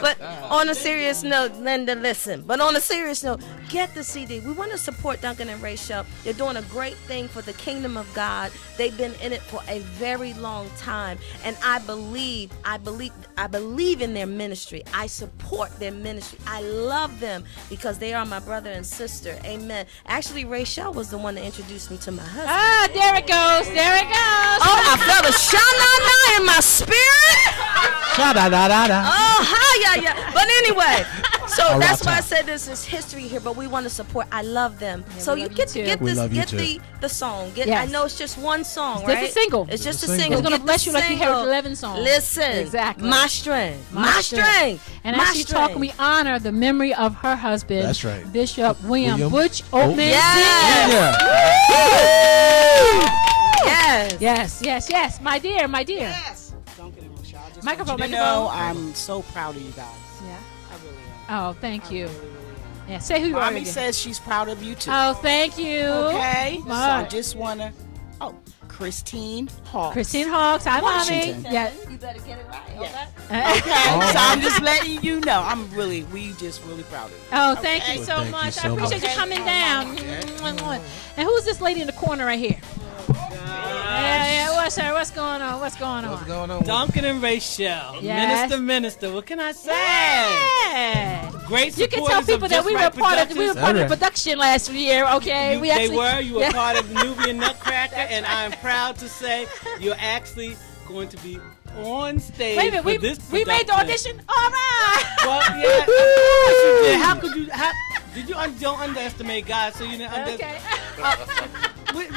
But on a serious note, Linda, listen. But on a serious note, get the CD. We want to support Duncan and Rachel. They're doing a great thing for the kingdom of God. They've been in it for a very long time, and I believe in their ministry. I support their ministry. I love them because they are my brother and sister. Amen. Actually, Rachel was the one that introduced me to my husband. Ah, there it goes. There it goes. Oh, I felt a sha-na-na in my spirit. Sha-da-da-da-da. Oh, hi, yeah. But anyway, so All that's right, why I Tom. said this is history here, but we want to support. I love them. So we you love get you to too. get We this, love you get too. the song. Get Yes. I know it's just one song, It's right? just a single. It's just It's a a single. single. It's gonna Get bless the you like you heard single. 11 songs. Listen, Exactly. My strength, my strength. strength. And my as she strength. talk, we honor the memory of her husband. That's right. Bishop William William Butch Oatman. Oatman. Yes. Yeah. Yes. Yes. My dear. Yes. Duncan and Rachel, I just Microphone, want you to microphone. know I'm so proud of you guys. Yeah. I really am. Oh, thank you. I really, really am. Yeah, say who you are Mommy again. says she's proud of you too. Oh, thank you. Okay. So I Right. just wanna. Oh, Christine Hawks. Christine Hawks. Hi, Mommy. Washington. Yeah. You better get it right. Okay. Okay. Oh. So I'm just letting you know. We just really proud of you. Oh, thank you Okay? so Thank you much. so I appreciate much. you coming down. And who's this lady in the corner right here? Yeah, what's her? What's going on? What's going on? What's going on? Duncan and Rachel. Yes. Minister. What can I say? Yeah. Great You can tell supporters people of that Just we were Right part of Productions. the production last year. Okay, You, we they actually were. You were part of the Nubian Nutcracker, and I'm proud to say you're actually going to be on stage Wait a minute, for this we made the production. audition. All right. Well, yeah, of course you did. How could you? Did you don't underestimate God? So you didn't Okay.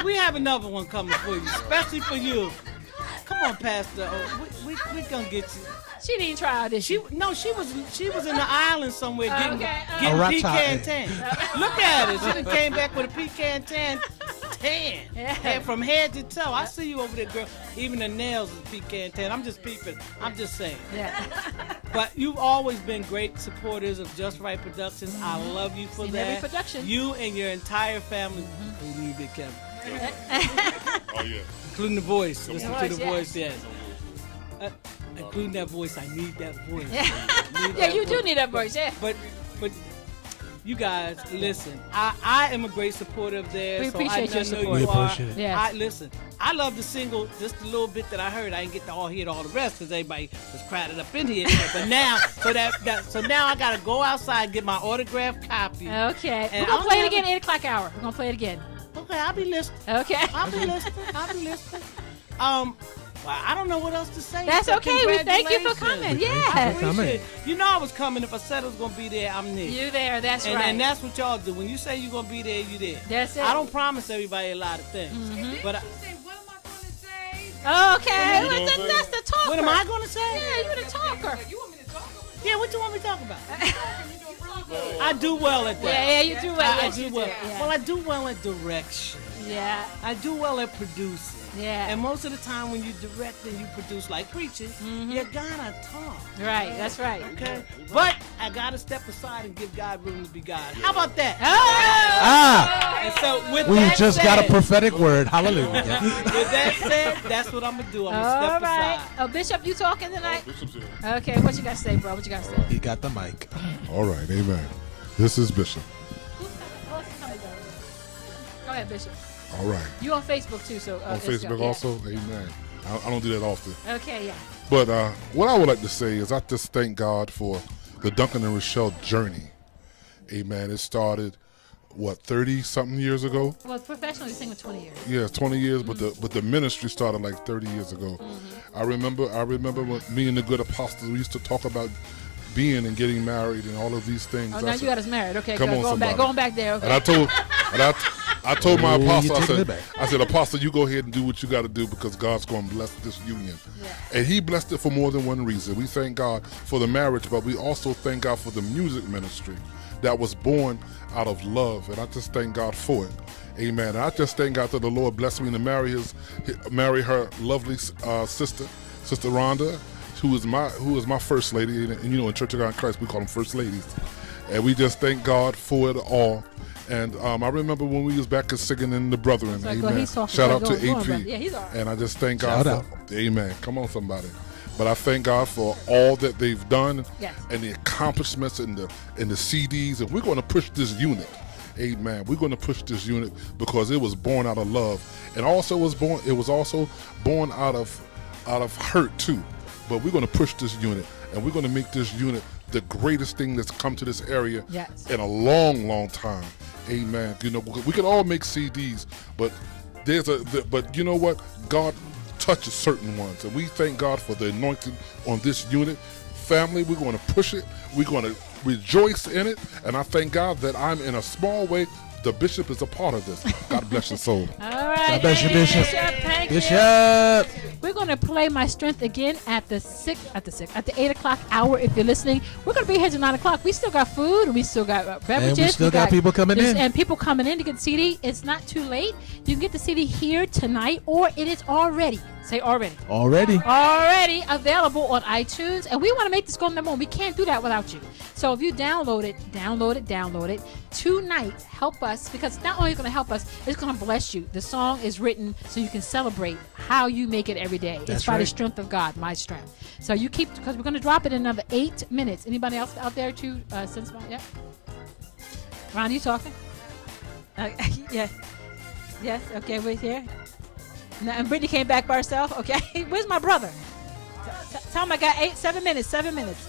we have another one coming for you, especially for you. Come on, Pastor. Oh, we gonna get you. She didn't try this. She was in the island somewhere getting A rat pecan tie. tan. Look at her. She done came back with a pecan tan. And from head to toe. I see you over there, girl. Even the nails is pecan tan. I'm just peeping. I'm just saying. Yeah. But you've always been great supporters of Just Right Productions. I love you for Seen that. every production. You and your entire family. Believe it, Kevin. Oh, yeah. Including the voice. Listen to voice, the voice, yes. Including that voice. I need that voice. Yeah, you do need that voice. Yeah. But you guys, listen. I am a great supporter of theirs. We appreciate so I your know support. you We are. appreciate it. Yes. Listen. I love the single, just a little bit that I heard. I didn't get to hear all the rest because everybody was crowded up in here. But now, so now I gotta go outside and get my autographed copy. Okay. And We're gonna I'm play it having- again 8 o'clock hour. We're gonna play it again. Okay, I'll be listening. Okay. I'll be listening. Well, I don't know what else to say. That's So okay. We thank you for coming. congratulations. Yeah. I appreciate it. You know I was coming. If I said I was gonna be there, I'm there. You there? That's and, right. And that's what y'all do. When you say you're gonna be there, you there. That's it. I don't promise everybody a lot of things, but Okay. That's the talker. what am I gonna say? Yeah, you the talker. Yeah, what you want me to talk about? I do well at that. Yeah, you do well. I Yes, do you well. do. Yeah. Well, I do well at direction. Yeah. I do well at producing. Yeah. And most of the time when you direct and you produce like preaching, you gotta talk. Right. That's right. Okay? But I gotta step aside and give God room to be God. How about that? Ah! And so with We that just said, got a prophetic word. Hallelujah. with that said, that's what I'm gonna do. I'm gonna All step right. aside. Oh, Bishop, you talking tonight? Bishop's here. Okay. What you got to say, bro? What you got to say? He got the mic. All right, amen. This is Bishop. Go ahead, Bishop. All right. You on Facebook too, so On let's go. Facebook Yeah. also, amen. I don't do that often. Okay, yeah. But what I would like to say is I just thank God for the Duncan and Rochelle journey. Amen. It started, 30-something years ago? Well, professionally, you sing with 20 years. Yeah, 20 years, but the ministry started like 30 years ago. I remember when me and the good apostles, we used to talk about being and getting married and all of these things. Oh, I now said, you got us married. Okay, come go, on, going back, somebody. going back there. Okay. And I told my Oh, apostle, you're taking it back. I said, Apostle, you go ahead and do what you got to do because God's going to bless this union. And he blessed it for more than one reason. We thank God for the marriage, but we also thank God for the music ministry that was born out of love. And I just thank God for it. Amen. And I just thank God that the Lord blessed me to marry her lovely sister, Sister Rhonda, who is my first lady. And you know, in Church of God in Christ, we call them first ladies. And we just thank God for it all. And I remember when we was back singing in the Brethren. Sorry, go, Amen. he's talking. Shout Go, out go, to go on, AP. brother. Yeah, he's all right. And I just thank God Shout for Amen. Come on, somebody. But I thank God for all that they've done Yes. and the accomplishments and the CDs. And we're going to push this unit. Amen. We're going to push this unit because it was born out of love. And also it was also born out of hurt too. But we're going to push this unit and we're going to make this unit the greatest thing that's come to this area in a long, long time. Amen. You know, we can all make CDs, but but you know what? God touches certain ones, and we thank God for the anointing on this unit. Family, we're going to push it. We're going to rejoice in it, and I thank God that I'm in a small way. The bishop is a part of this. God bless your soul. All right. God bless you, thank Bishop. Thank Bishop. you. We're going going to play My Strength again at the 8 o'clock hour. If you're listening, we're going to be here till 9 o'clock. We still got food, and we still got beverages. And we still got people coming in. And people coming in to get the CD. It's not too late. You can get the CD here tonight, or it is already. Say already. Already available on iTunes. And we want to make this go number one. We can't do that without you. So if you download it tonight, help us, because not only is it going to help us, it's going to bless you. The song is written so you can celebrate how you make it every day. That's it's by right. the strength of God, my strength. So you keep, because we're going to drop it in another 8 minutes. Anybody else out there to sense about? Yeah. Ron, you talking? Yeah. Yes. Okay, we're here. Now, and Brittany came back by herself. Okay. Where's my brother? Tell him I got 7 minutes. 7 minutes.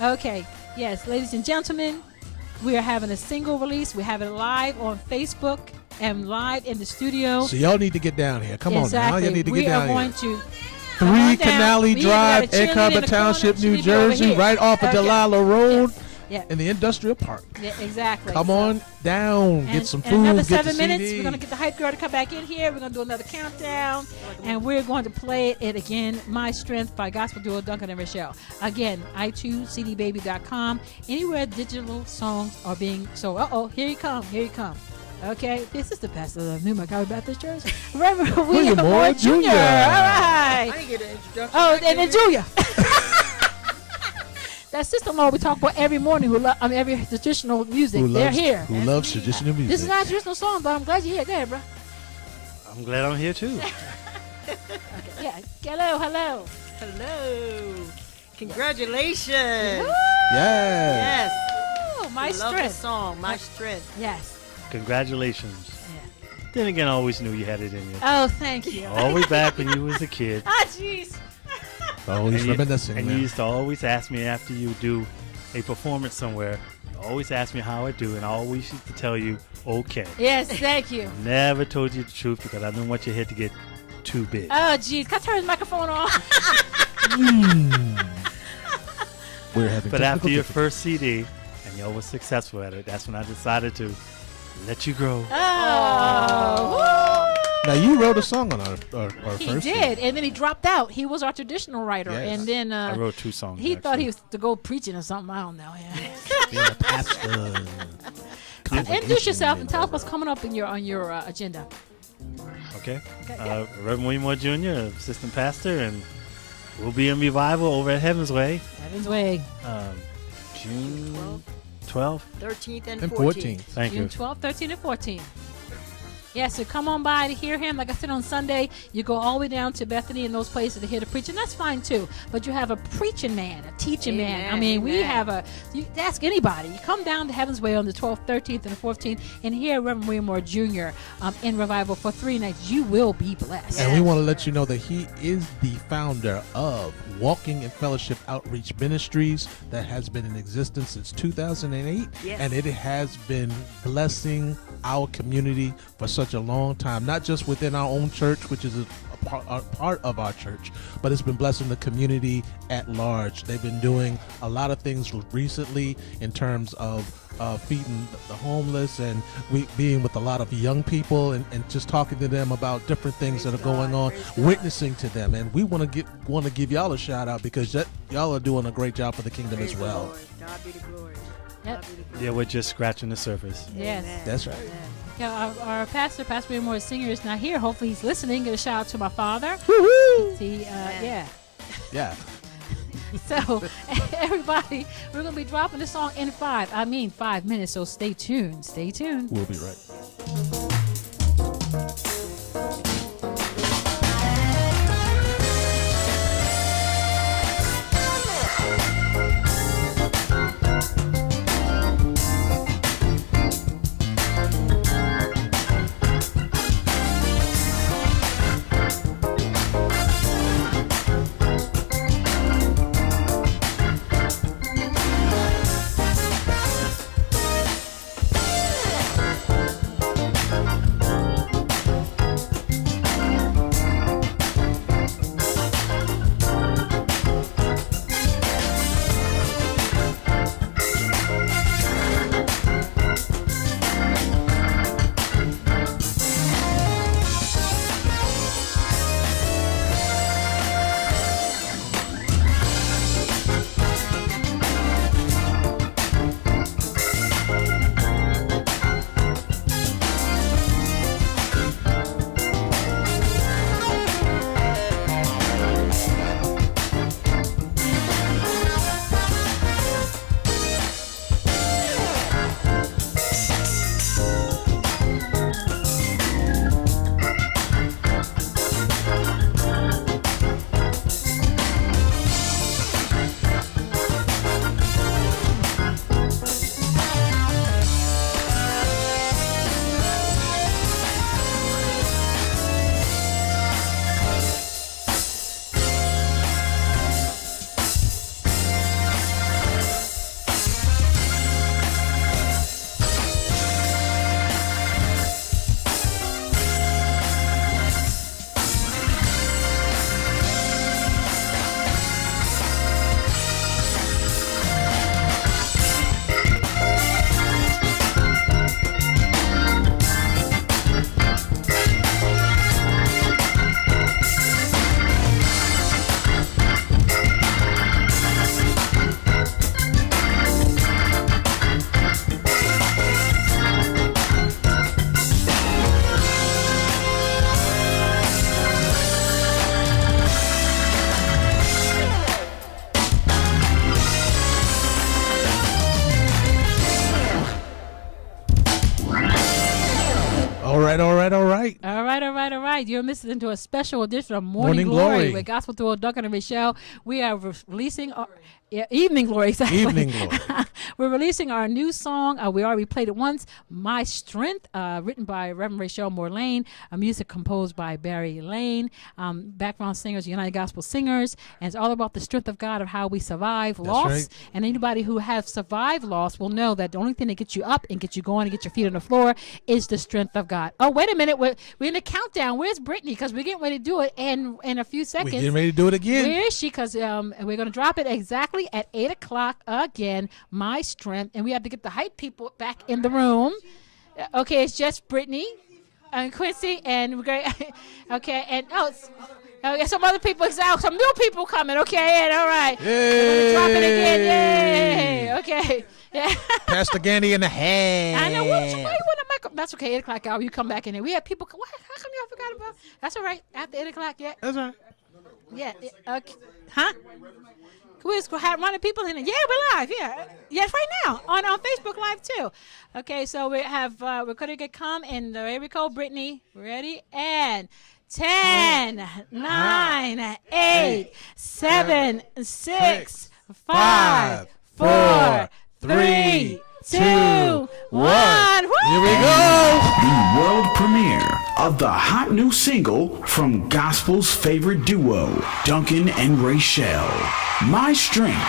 Okay. Yes, ladies and gentlemen, we are having a single release. We have it live on Facebook and live in the studio. So y'all need to get down here. Come on now. Y'all need to get down here. We are going to 3 Canale Drive, Egg Harbor Township, New Jersey, right off of Delilah Road in the industrial park. Yeah, exactly. Come on down. Get some food. Another get 7 the minutes. CD. We're going to get the hype girl to come back in here. We're going to do another countdown. And we're going to play it again, My Strength by gospel duo Duncan and Rochelle. Again, iTunes, cdbaby.com. Anywhere digital songs are being sold. Here you come. Here you come. Okay, this is the pastor of New Montgomery Baptist Church, Reverend William Moore Jr. All right. I didn't get an introduction. Oh, and then Julia. That sister-in-law we talk about every morning, who every traditional music. They're here. Who loves traditional music. This is not a traditional song, but I'm glad you're here. Go ahead, bro. I'm glad I'm here too. Yeah. Hello. Congratulations. Yes. Oh, My Love the Strength. song, My Strength. Yes. Congratulations. Then again, I always knew you had it in you. Oh, thank you. All the way back when you was a kid. Ah, jeez. Always reminiscing. And you used to always ask me after you do a performance somewhere, you always ask me how I do, and I always used to tell you, okay. Yes, thank you. Never told you the truth because I didn't want your head to get too big. Oh, jeez. Can I turn his microphone off? We're having But after your first CD, and y'all was successful at it, that's when I decided to let you grow. Oh. Now, you wrote a song on our He first did, and then he dropped out. He was our traditional writer, Yes. and then I wrote 2 songs. he thought he was to go preaching or something. I don't know. Being a pastor. Introduce yourself and tell us what's coming up on your agenda. Okay. Okay, Reverend William Moore Jr., assistant pastor, and we'll be in revival over at Heaven's Way. Heaven's Way. June 12th. 13th and 14th. Thank you. June 12th, 13th, and 14th. Yeah, so come on by to hear him. Like I said, on Sunday, you go all the way down to Bethany and those places to hear the preaching. That's fine, too. But you have a preaching man, a teaching man. I mean, we have you ask anybody. You come down to Heaven's Way on the 12th, 13th, and the 14th and hear Reverend William Moore Jr. In revival for 3 nights. You will be blessed. And we want to let you know that he is the founder of Walking in Fellowship Outreach Ministries that has been in existence since 2008. Yes. And it has been blessing our community for such a long time, not just within our own church, which is a part of our church, but it's been blessing the community at large. They've been doing a lot of things recently in terms of feeding the homeless, and we being with a lot of young people and just talking to them about different things that are going on, witnessing to them. And we want to give y'all a shout out because y'all are doing a great job for the kingdom as well. God be the glory. Yep. Yeah, we're just scratching the surface. Yes. That's right. Yeah, our pastor, Pastor William Moore Sr., is not here. Hopefully he's listening. Get a shout out to my father. Woo-hoo! See, yeah. Yeah. So, everybody, we're going to be dropping this song in 5 minutes, so stay tuned. Stay tuned. We'll be right. All right. You're listening to a special edition of Morning Glory with Gospel Duo Duncan and Michelle. We are releasing our Evening Glory, exactly. Evening Glory. We're releasing our new song. We already played it once, My Strength, written by Reverend Rachel Morlane, music composed by Barry Lane, background singers, United Gospel Singers, and it's all about the strength of God, of how we survive loss. right. And anybody who has survived loss will know that the only thing that gets you up and get you going and get your feet on the floor is the strength of God. Oh, wait a minute. We're in the countdown. Where's Brittany? Because we're getting ready to do it in a few seconds. We're getting ready to do it again. Where is she? Because we're going to drop it exactly at 8 o'clock again, My Strength. And we have to get the hype people back in the room. Okay, it's just Brittany and Quincy, and we're going okay, and some other people, some new people coming. Okay, and all right. Yay. Drop it again. Yay. Okay. Yeah. Pastor Gandy in the hand. I know. Why you want to make up? That's okay. 8 o'clock hour. You come back in there. We have people. How come y'all forgot about? That's all right. After 8 o'clock. Yeah. That's all right. Yeah. Okay. Huh? We're running people in there. Yeah, we're live. Yeah. Yes, right now on Facebook Live too. Okay, so we're going to come and here we go, Brittany. Ready? And 10, 9, 8, 7, 6, 5, 4, 3, 2, 1. Here we go. The world premiere of the hot new single from Gospel's favorite duo, Duncan and Rachel, My Strength.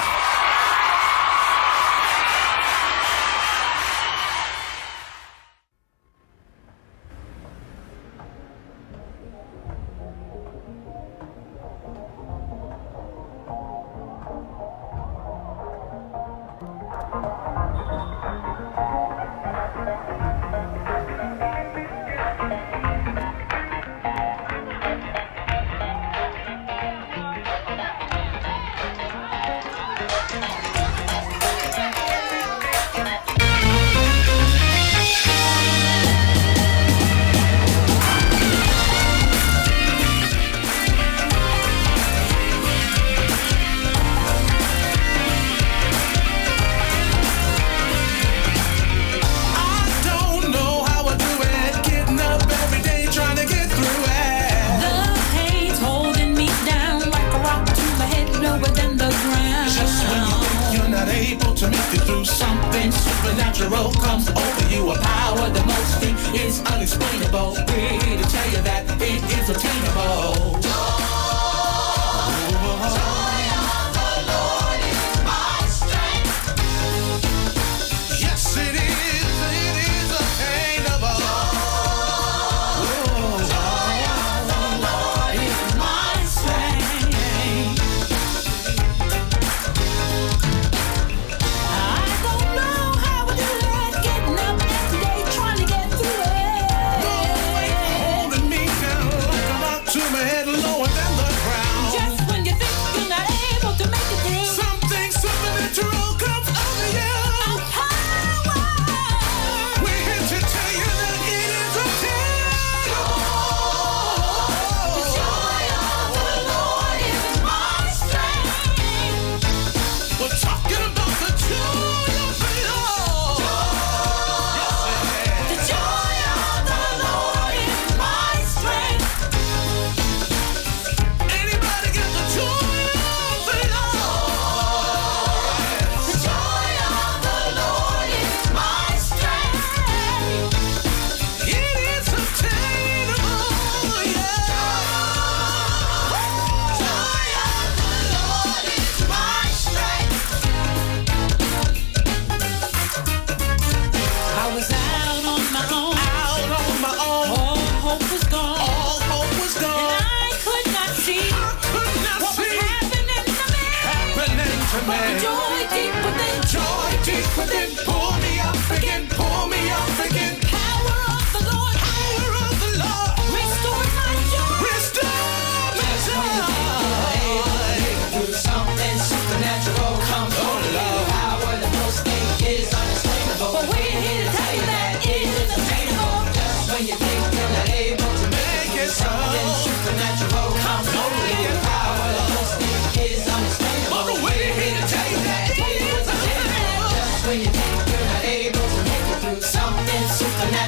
When you think you're not able to make it through something supernatural.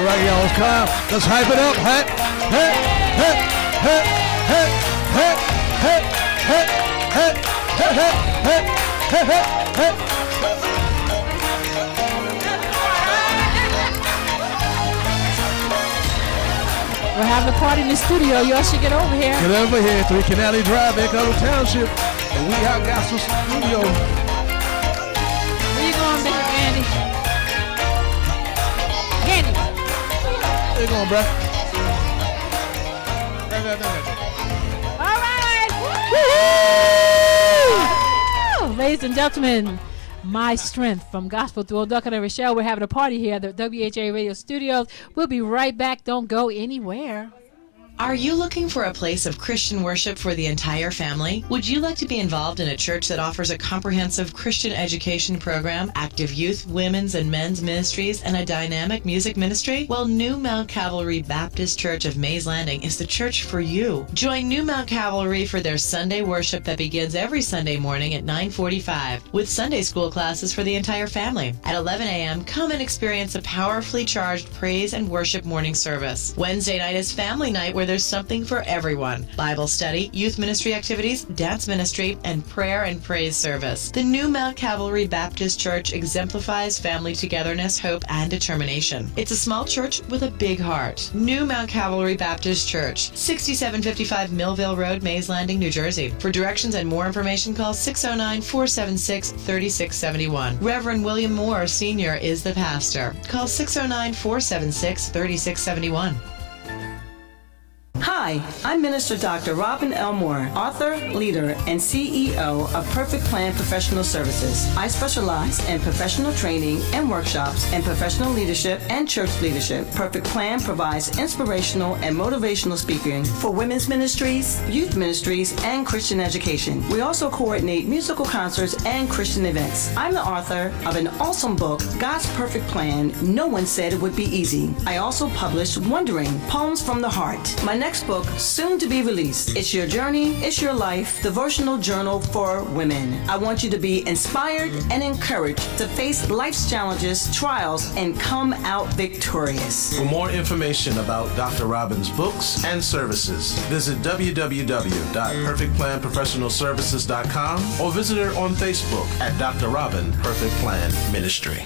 All right, y'all, it's time. Let's hype it up. Hey, hey, hey, hey, hey, hey, hey, hey, hey, hey, hey, hey, hey, hey. We're having a party in the studio. Y'all should get over here. Get over here, 3 Canal Drive, Echo Township. And we have Gospel Studio. Where you going, Bishop Andy? Andy. Where you going, bro? All right. Woo! Ladies and gentlemen, My Strength from Gospel Duo Duncan and Rochelle. We're having a party here at the WHA Radio Studios. We'll be right back. Don't go anywhere. Are you looking for a place of Christian worship for the entire family? Would you like to be involved in a church that offers a comprehensive Christian education program, active youth, women's and men's ministries, and a dynamic music ministry? Well, New Mount Calvary Baptist Church of Mays Landing is the church for you. Join New Mount Calvary for their Sunday worship that begins every Sunday morning at 9:45 with Sunday school classes for the entire family. At 11 a.m., come and experience a powerfully charged praise and worship morning service. Wednesday night is family night where there's something for everyone. Bible study, youth ministry activities, dance ministry, and prayer and praise service. The New Mount Calvary Baptist Church exemplifies family togetherness, hope, and determination. It's a small church with a big heart. New Mount Calvary Baptist Church, 6755 Millville Road, Mays Landing, New Jersey. For directions and more information, call 609-476-3671. Reverend William Moore, Sr. is the pastor. Call 609-476-3671. Hi, I'm Minister Dr. Robin Elmore, author, leader, and CEO of Perfect Plan Professional Services. I specialize in professional training and workshops in professional leadership and church leadership. Perfect Plan provides inspirational and motivational speaking for women's ministries, youth ministries, and Christian education. We also coordinate musical concerts and Christian events. I'm the author of an awesome book, God's Perfect Plan. No one said it would be easy. I also published Wondering, Poems from the Heart. My next book, soon to be released. It's Your Journey, It's Your Life, devotional journal for women. I want you to be inspired and encouraged to face life's challenges, trials, and come out victorious. For more information about Dr. Robin's books and services, visit www.perfectplanprofessionalservices.com or visit her on Facebook at Dr. Robin Perfect Plan Ministry.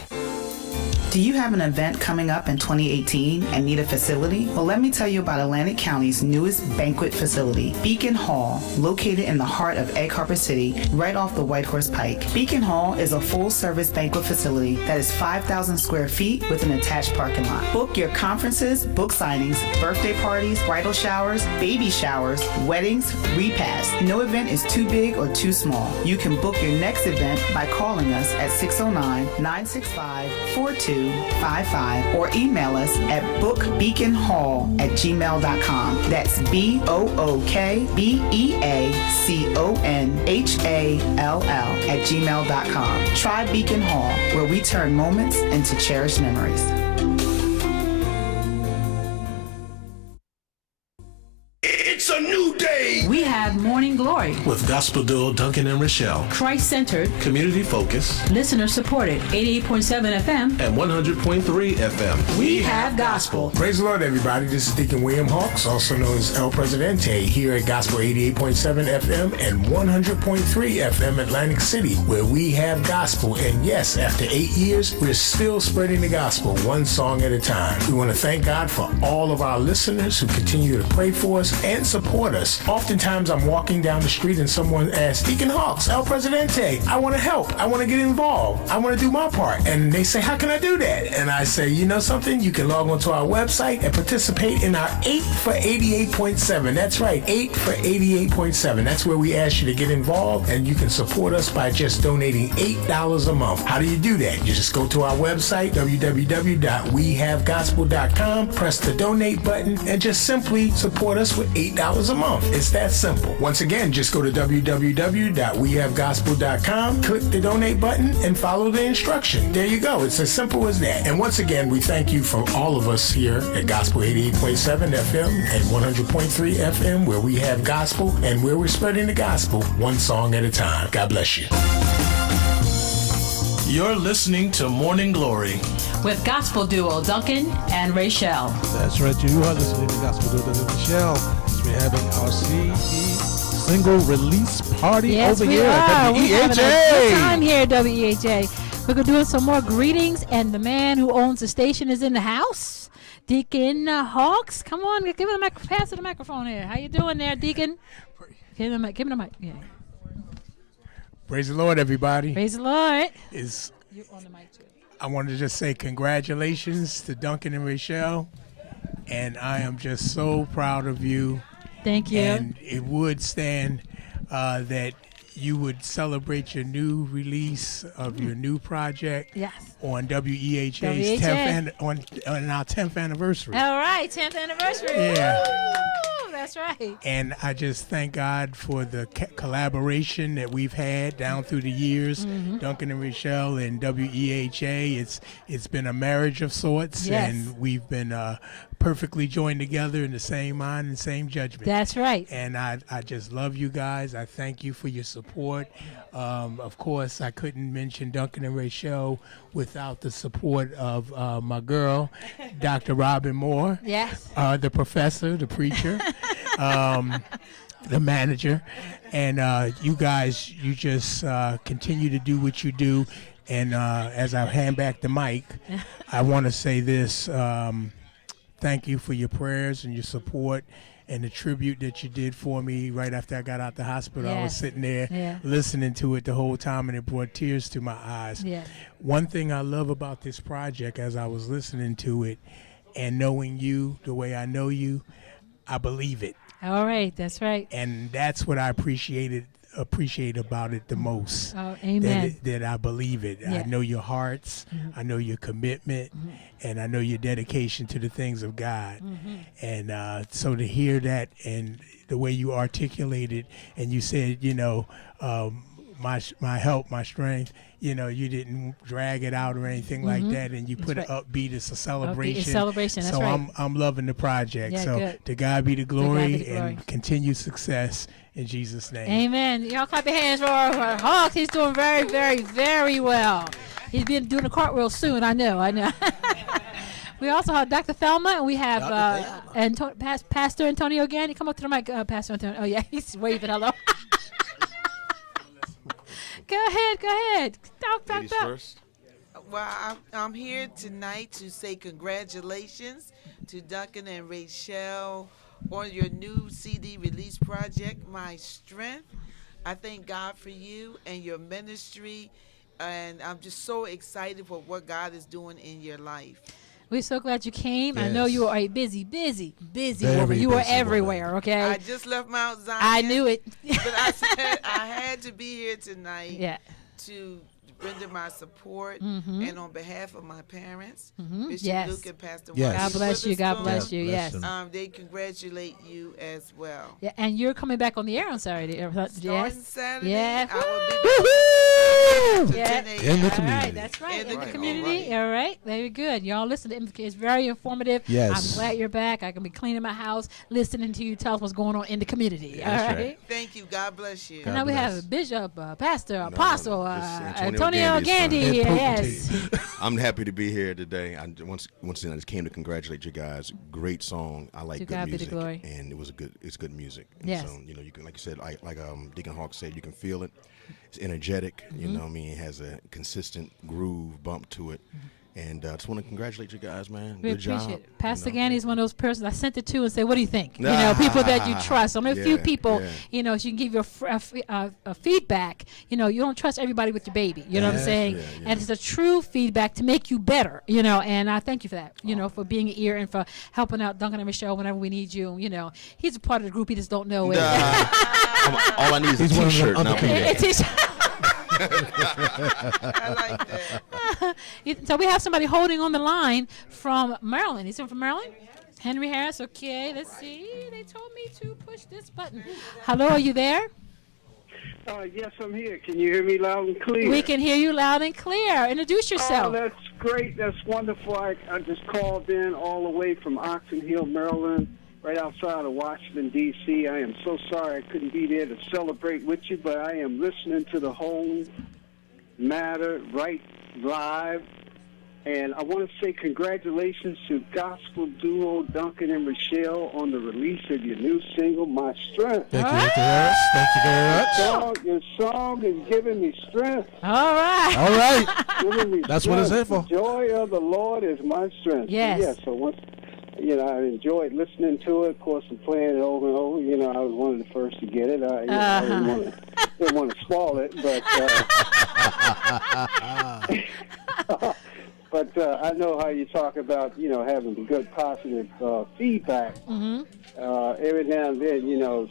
Do you have an event coming up in 2018 and need a facility? Well, let me tell you about Atlantic County's newest banquet facility, Beacon Hall, located in the heart of Egg Harbor City, right off the Whitehorse Pike. Beacon Hall is a full-service banquet facility that is 5,000 square feet with an attached parking lot. Book your conferences, book signings, birthday parties, bridal showers, baby showers, weddings, repasts. No event is too big or too small. You can book your next event by calling us at 609-965-4255 or email us at bookbeaconhall@gmail.com. That's BOOKBEACONHALL @gmail.com. Try Beacon Hall, where we turn moments into cherished memories. It's a new day. We have Morning Glory With Gospel Duo Duncan and Rochelle. Christ-centered, Community focused, listener-supported, 88.7 FM. and 100.3 FM. We have gospel. Praise the Lord, everybody. This is Deacon William Hawks, also known as El Presidente, here at Gospel 88.7 FM and 100.3 FM Atlantic City, where we have gospel. And yes, after 8 years, we're still spreading the gospel one song at a time. We want to thank God for all of our listeners who continue to pray for us and support us. Oftentimes, I'm walking down the street and someone asks, Deacon Hawks, El Presidente, I want to help. I want to get involved. I want to do my part. And they say, how can I do that? And I say, you know something? You can log onto our website and participate in our 8 for 88.7. That's right, 8 for 88.7. That's where we ask you to get involved, and you can support us by just donating $8 a month. How do you do that? You just go to our website, www.wehavegospel.com, press the donate button, and just simply support us with $8 a month. It's that simple. Once again, just go to www.wehavegospel.com, click the donate button, and follow the instruction. There you go. It's as simple as that. And once again, we thank you from all of us here at Gospel 88.7 FM and 100.3 FM, where we have gospel and where we're spreading the gospel one song at a time. God bless you. You're listening to Morning Glory with gospel duo Duncan and Rachel. That's right, you are listening to Gospel Duo Duncan and Rachel. We're having our CD single release party over here at WEHA. We're having a good time here at WEHA. We're doing some more greetings, and the man who owns the station is in the house. Deacon Hawks, come on, give him the pass the microphone here. How you doing there, Deacon? Give him the mic. Yeah. Praise the Lord, everybody. Praise the Lord. You on the mic too. I wanted to just say congratulations to Duncan and Rachel, and I am just so proud of you. Thank you. And it would stand that you would celebrate your new release of your new project on WEHA's 10th on our 10th anniversary. All right, 10th anniversary. Yeah. Woo! That's right. And I just thank God for the collaboration that we've had down through the years. Duncan and Rachel and WEHA. It's been a marriage of sorts, and we've been perfectly joined together in the same mind and same judgment. That's right. And I just love you guys. I thank you for your support. Of course, I couldn't mention Duncan and Rachel without the support of my girl, Dr. Robin Moore. Yes. The professor, the preacher, the manager. And you guys, you just continue to do what you do. And as I hand back the mic, I want to say this. Thank you for your prayers and your support and the tribute that you did for me right after I got out the hospital. I was sitting there listening to it the whole time, and it brought tears to my eyes. One thing I love about this project, as I was listening to it and knowing you the way I know you, I believe it. All right, that's right. And that's what I appreciate about it the most. Oh, amen. That I believe it. I know your hearts. I know your commitment, and I know your dedication to the things of God. And so to hear that and the way you articulated, and you said, my help, my strength. You didn't drag it out or anything like that, and you put it upbeat. It's a celebration. It's a celebration. That's so right. I'm loving the project. Yeah, so good. to God be the glory, and continued success in Jesus' name. Amen. Y'all clap your hands for Hawks. He's doing very, very, very well. He's been doing a cartwheel soon. I know. We also have Dr. Thelma, and we have Pastor Antonio Gandy. Come up to the mic, Pastor Antonio. Oh, yeah, he's waving hello. Go ahead. Talk. First. Well, I'm here tonight to say congratulations to Duncan and Rachel on your new CD release project, My Strength. I thank God for you and your ministry, and I'm just so excited for what God is doing in your life. We're so glad you came. Yes. I know you are a busy Very woman. You busy are everywhere, woman. okay? I just left Mount Zion. I knew it. But I said I had to be here tonight to render my support, and on behalf of my parents, Bishop Luke and Pastor Washington. God bless you. God bless you. Yes. They congratulate you as well. Yeah, and you're coming back on the air on Saturday. Starting Saturday. Yeah. I will be in the community. All right, that's right. In the community. All right. Very good. Y'all listen. It's very informative. Yes. I'm glad you're back. I can be cleaning my house, listening to you tell us what's going on in the community. All right. Thank you. God bless you. And now we have Bishop, Pastor, Apostle, Antonio Gandy here. Yes. I'm happy to be here today. Once again, I just came to congratulate you guys. Great song. I like good music, and it's good music. And yes. So you can, like you said, like Deacon Hawk said, you can feel it. It's energetic. You know what I mean? It has a consistent groove bump to it. And I just want to congratulate you guys, man. We Good job. appreciate it. Pastor Gandy is one of those persons I sent it to and say, what do you think? People that you trust. Only a few people, so you can give your a feedback. You don't trust everybody with your baby. You know what I'm saying? And it's a true feedback to make you better, and I thank you for that, for being an ear and for helping out Duncan and Michelle whenever we need you. He's a part of the group. He just don't know it. All I need is a T-shirt. I like that. So we have somebody holding on the line from Maryland. He's from Maryland? Henry Harris. Okay, let's see. They told me to push this button. Hello, are you there? Yes, I'm here. Can you hear me loud and clear? We can hear you loud and clear. Introduce yourself. Oh, that's great. That's wonderful. I just called in all the way from Oxon Hill, Maryland, right outside of Washington, D.C. I am so sorry I couldn't be there to celebrate with you, but I am listening to the whole matter right live. And I want to say congratulations to gospel duo Duncan and Rochelle on the release of your new single, My Strength. Thank you, Mr. Harris. Thank you very much. Your song is giving me strength. All right. All right. Giving me That's what it's strength. here for. The joy of the Lord is my strength. Yes. Yeah, so once, I enjoyed listening to it. Of course, I'm playing it over and over. I was one of the first to get it. I didn't want to spoil it, but... But I know how you talk about, having good positive feedback. Mm-hmm. Every now and then,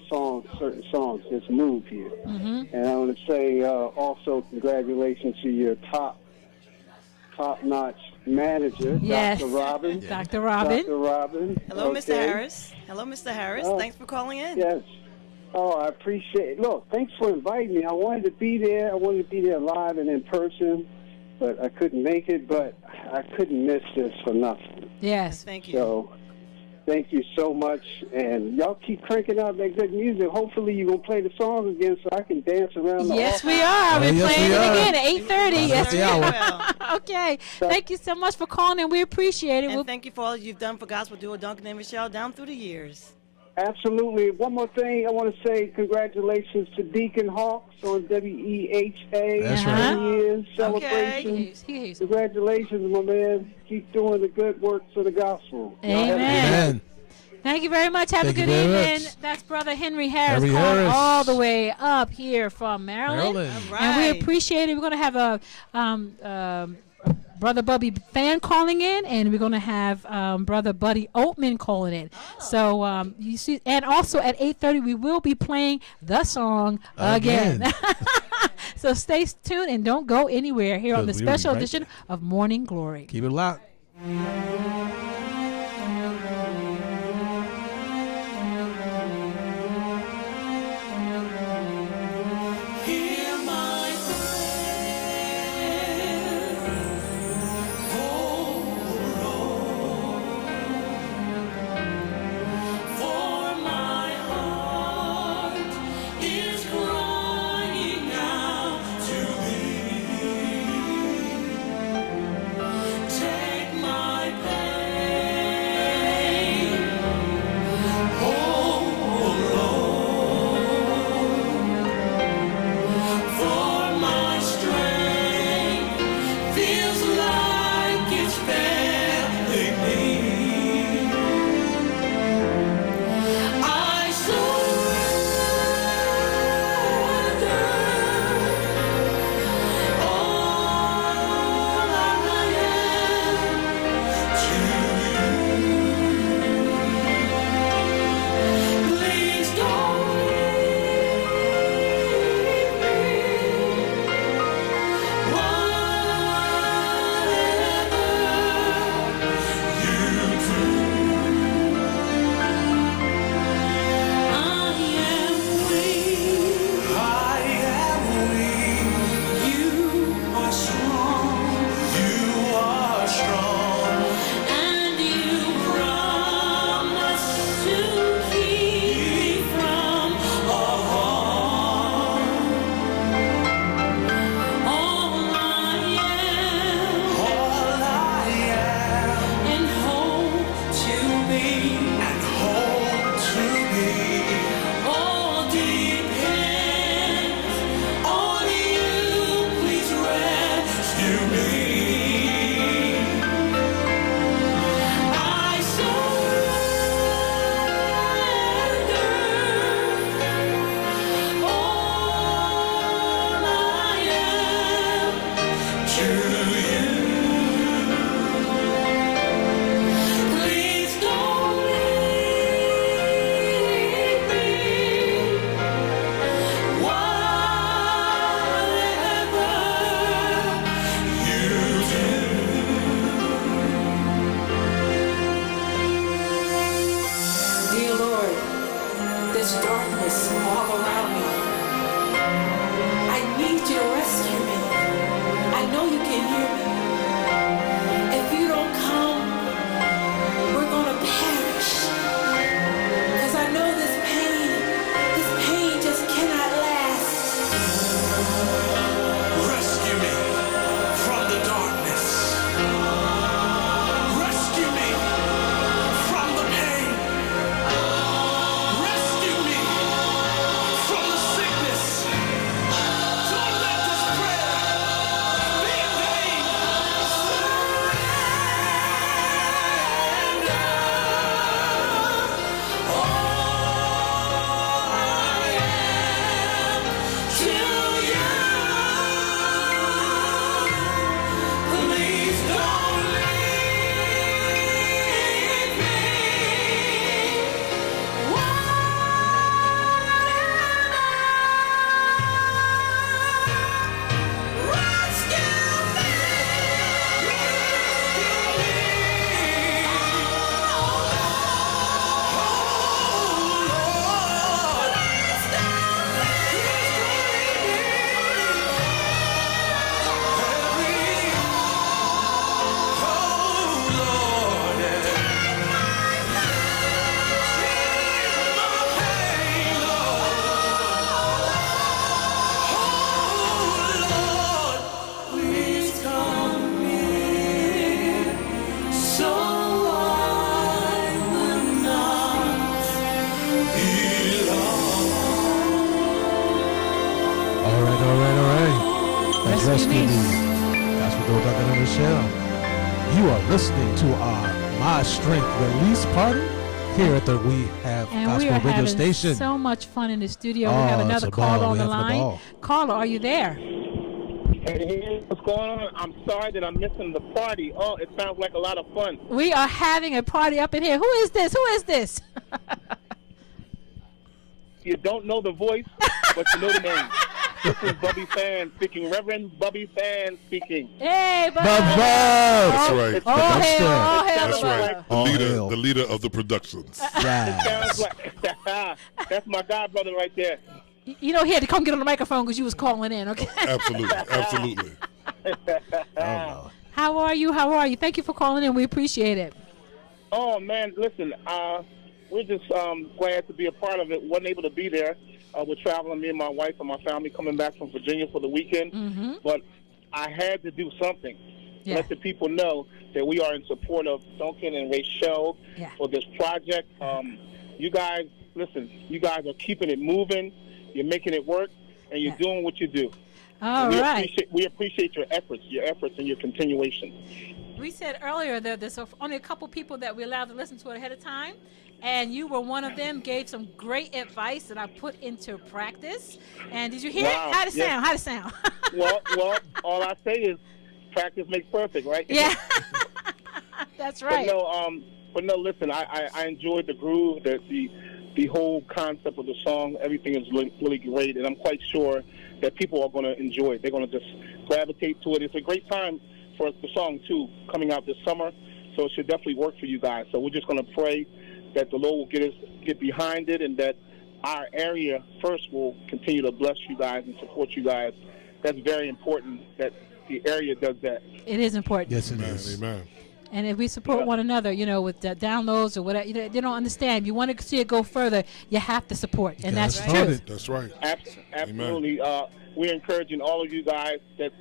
certain songs just move you. Mm-hmm. And I want to say also congratulations to your top-notch manager, Yes. Dr. Robin. Dr. Robin. Dr. Robin. Hello, Okay. Mr. Harris. Hello, Mr. Harris. Thanks for calling in. Yes. Oh, I appreciate it. Look, thanks for inviting me. I wanted to be there. I wanted to be there live and in person, but I couldn't make it. But I couldn't miss this for nothing. Yes. Thank you. So, thank you so much. And y'all keep cranking out that good music. Hopefully, you're going to play the song again so I can dance around the Yes, office. we are. We're playing it again at 8:30. Yes, the we hour. will. Okay. Thank you so much for calling, and we appreciate it. And thank you for all you've done for gospel duo Duncan and Rochelle down through the years. Absolutely. One more thing, I want to say congratulations to Deacon Hawks on WEHA. That's right. 10 years celebration. Congratulations, my man. Keep doing the good work for the gospel. Amen. Thank you very much. Have Thank a you good very evening. much. That's Brother Henry Harris Henry calling Harris. all the way up here from Maryland. All And we right. appreciate it. We're going to have a Brother Bubby Fan calling in, and we're going to have Brother Buddy Oatman calling in. So you see, and also at 8:30 we will be playing the song again. So stay tuned and don't go anywhere here on the Because we'll be special right edition of Morning Glory. Keep it locked. Hear my prayer, oh Lord, for my heart is crying out to Thee. Take my pain, oh for my strength feels like it's failing me. I surrender all I am to you. Please don't leave me. And hold to me, all depends on you. Please rescue me. I surrender all I am to you. Please don't leave me. Whatever you do. Dear Lord, there's darkness all around me. I need you to rescue me. I know you can hear me. If you don't come, we're gonna perish. 'Cause I know this pain just cannot last. Rescue me from the dark. You are listening to our My Strength release party here at the We Have And Gospel we are Radio having Station. so much fun in the studio. Oh, We have it's another a caller ball. on We the having a line. ball. Caller, are you there? Hey, what's going on? I'm sorry that I'm missing the party. Oh, it sounds like a lot of fun. We are having a party up in here. Who is this? Who is this? You don't know the voice, but you know the name. This is Bubby Fan speaking. Reverend Bubby Fan speaking. Hey, Bubby. That's right. All hail, all hail, That's right. Bubba. The leader of the productions. It sounds like that's my godbrother right there. You know, he had to come get on the microphone because you was calling in, okay? Absolutely. Absolutely. How are you? How are you? Thank you for calling in. We appreciate it. Oh man, listen, we're just glad to be a part of it. Wasn't able to be there. We're traveling, me and my wife and my family coming back from Virginia for the weekend. But I had to do something. Yeah. Let the people know that we are in support of Duncan and Rachel for this project. You guys, listen, you guys are keeping it moving. You're making it work, and you're doing what you do. All right. We appreciate your efforts and your continuation. We said earlier that there's only a couple people that we allowed to listen to it ahead of time, and you were one of them. Gave some great advice that I put into practice. And did you hear it? How'd it sound? How'd it sound? well, all I say is practice makes perfect, right? Yeah. That's right. But no, listen, I enjoyed the groove, the whole concept of the song. Everything is really great, and I'm quite sure that people are going to enjoy it. They're going to just gravitate to it. It's a great time for the song, too, coming out this summer, so it should definitely work for you guys. So we're just going to pray that the Lord will get behind it, and that our area first will continue to bless you guys and support you guys. That's very important that the area does that. It is important. Yes, it is. Amen. And if we support one another, with the downloads or whatever, they don't understand. You want to see it go further, you have to support, and that's true. That's right. Absolutely. We're encouraging all of you guys that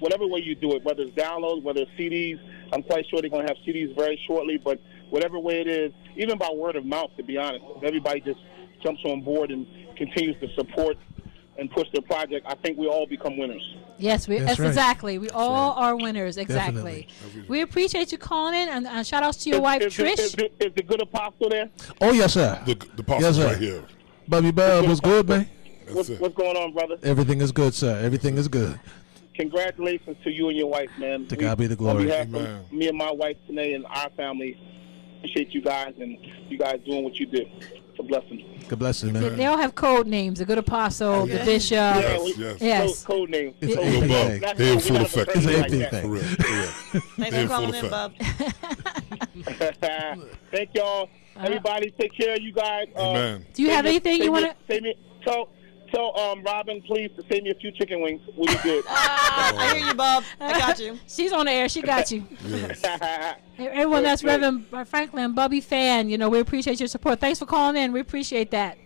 whatever way you do it, whether it's downloads, whether it's CDs, I'm quite sure they're going to have CDs very shortly, but whatever way it is, even by word of mouth, to be honest, if everybody just jumps on board and continues to support and push their project, I think we all become winners. Yes, that's right. exactly. We all are winners. Exactly. Definitely. We appreciate you calling in, and shout outs to your wife, Trish. Is the good apostle there? Oh, yes, sir. The yes, apostle's sir. right here. Bubby Bub was good, man. What's going on, brother? Everything is good, sir. Everything is good. Congratulations to you and your wife, man. To God be the glory. On behalf of me and my wife, Tanae, and our family, appreciate you guys and you guys doing what you do. It's a blessing. God bless you, man. They all have code names. The good apostle, the bishop. Yes. Code names. It's an AP thing. They in full effect. It's an AP thing. For real. Thanks for calling in, Bub. Thank y'all. Everybody, take care of you guys. Amen. Do you have anything you want to? Save me. Tell Robin, please, to save me a few chicken wings. We'll be good. I hear you, Bob. I got you. She's on the air. She got you. Yes. Hey, everyone, that's Reverend Franklin, Bubby Fan. We appreciate your support. Thanks for calling in. We appreciate that.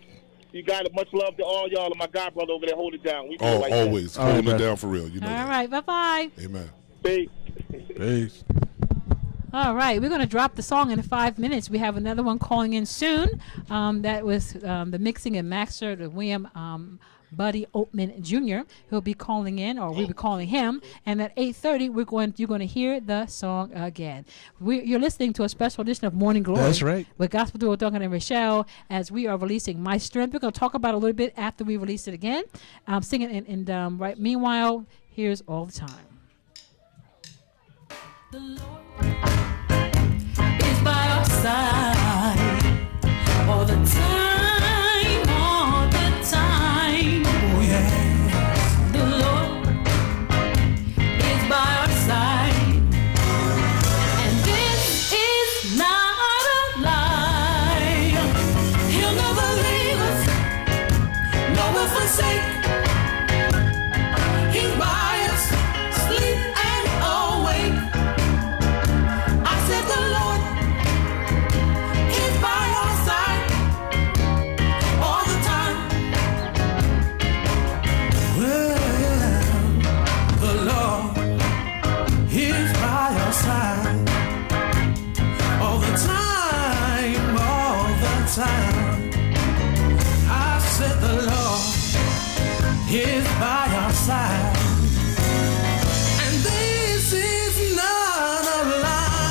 You got it. Much love to all y'all and my god brother over there. Hold it down. We Oh, like always. that. Holding it down for real. You know All that. right. Bye-bye. Amen. Peace. Peace. All right, we're going to drop the song in 5 minutes. We have another one calling in soon. That was the mixing and master, the William Buddy Oatman Jr. He'll be calling in, or we'll be calling him. And at 8:30, you're going to hear the song again. You're listening to a special edition of Morning Glory. That's right. With Gospel Duo Duncan and Rochelle, as we are releasing My Strength. We're going to talk about it a little bit after we release it again. Singing and right. Meanwhile, here's All the Time. The Lord is by our side all the time, all the time. Oh yeah. The Lord is by our side, and this is not a lie. He'll never leave us, nor forsake. He's by us, sleep and awake. I said the Lord is by our side all the time. Well, the Lord is by our side all the time, all the time. I said the Lord is by our side, and this is not a lie.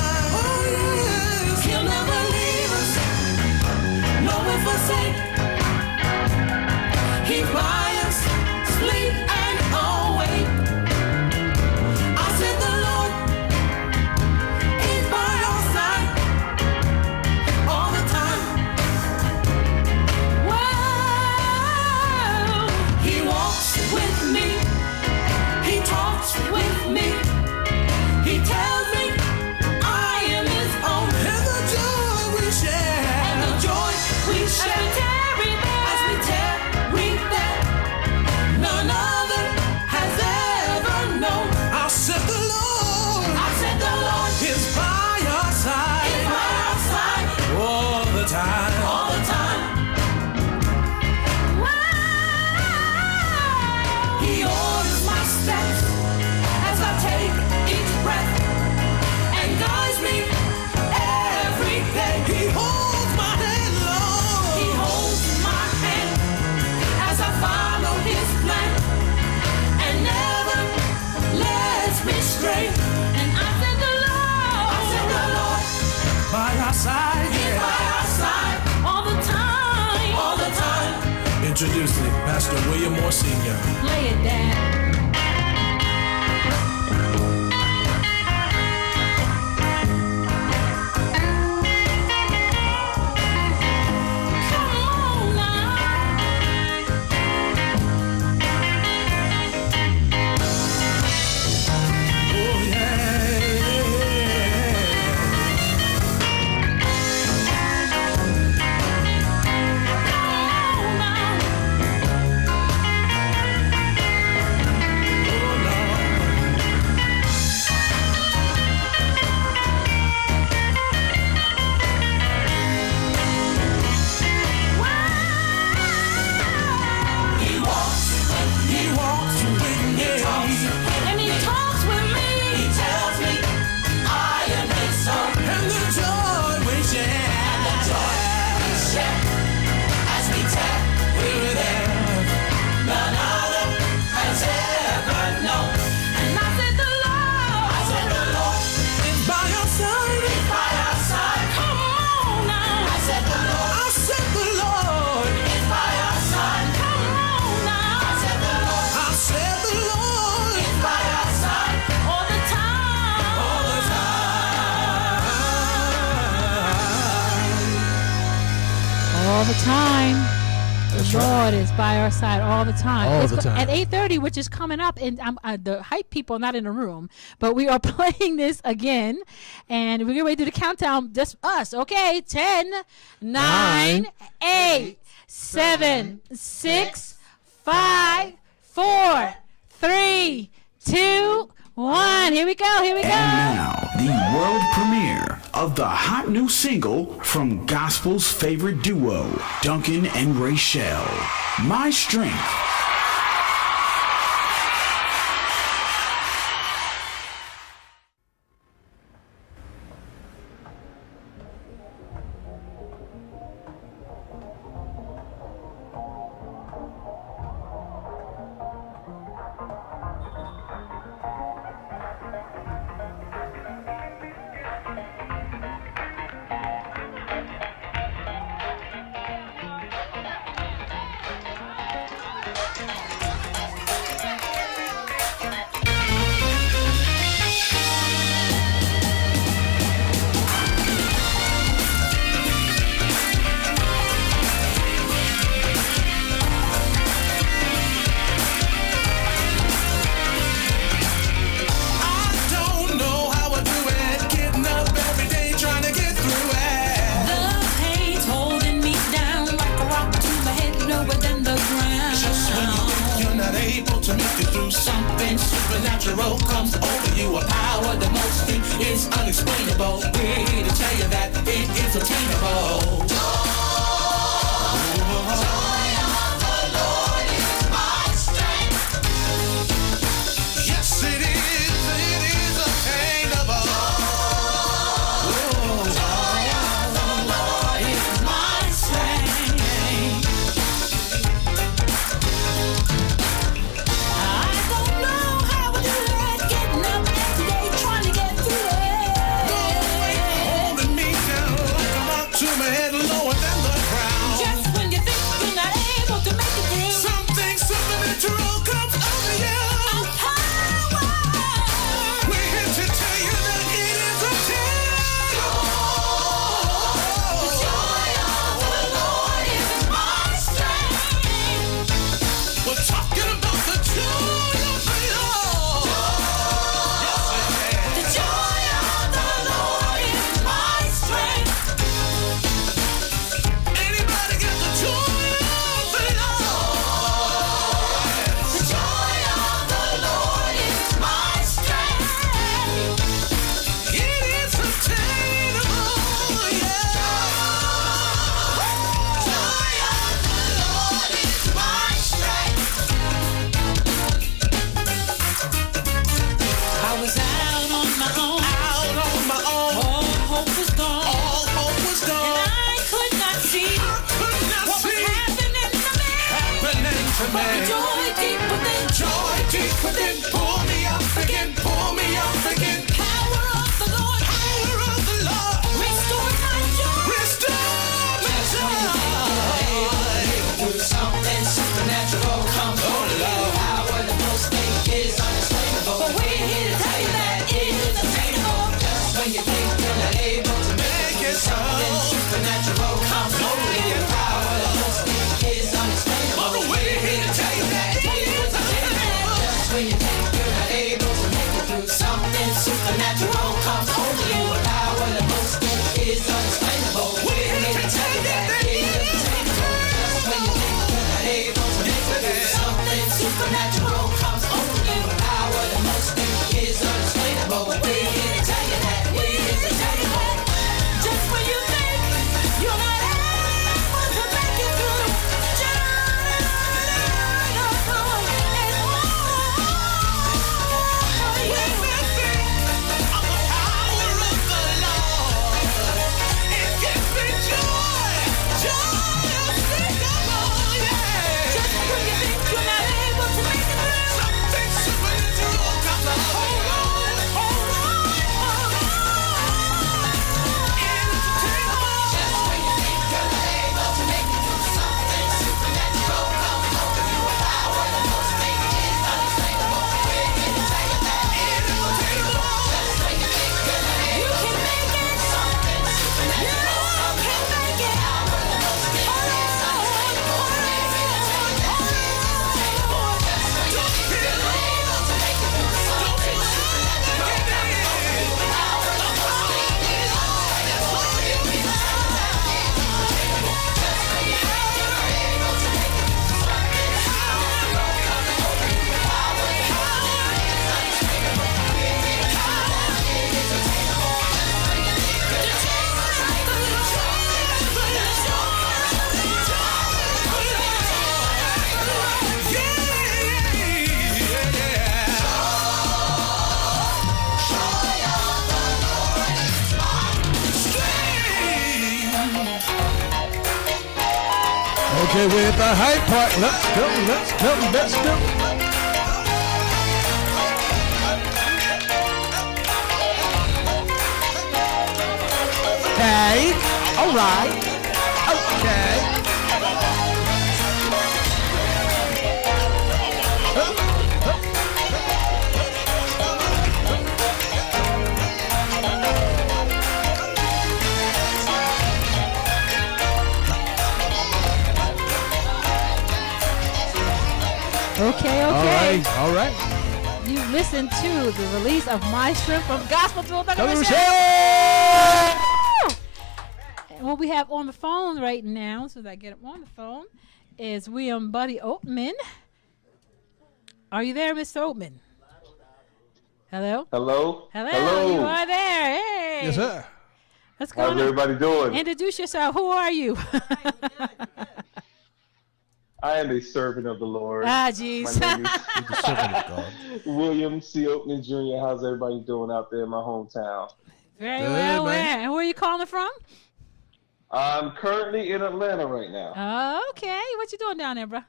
our side. He's by our side. All the time. All the time. Introducing Pastor William Moore Sr. Play it, Dad. All the time. The Lord is by our side all the time. All the time. At 8:30, which is coming up, and the hype people are not in the room, but we are playing this again, and we're getting ready to do the countdown. Just us, okay? 10, 9, 8, 7, 6, 5, 4, 3, 2, 1. Here we go. Here we go. And now, the world premiere of the hot new single from gospel's favorite duo, Duncan and Rachelle, My Strength. Power of the Lord. Restores my think you're not able to make it so. Something supernatural comes only your power. The most is unexplainable. We're here to tell you that it is attainable. Just when you think you're not able to make it through, something supernatural comes only your power. The most is unexplainable. We're here to tell you that it is attainable. Just when you think you're not able to make it through, something supernatural comes only your power. The most is unexplainable. We're here to tell you that it is attainable. Just when you think you're not able to make it through, Okay, we're at the Hyde Park. Let's go, let's go, let's go. Okay, all right. Okay. Okay. All right. You listened to the release of My Strength from Gospel Tool. And what we have on the phone right now, so that I get him on the phone, is William Buddy Oatman. Are you there, Mr. Oatman? Hello? Hello? Hello. You are there. Hey. Yes, sir. What's going on? How's everybody doing? Introduce yourself. Who are you? I am a servant of the Lord. Jeez. My name is William C. Oatman Jr. How's everybody doing out there in my hometown? Very well. And where are you calling from? I'm currently in Atlanta right now. Okay. What you doing down there, bro?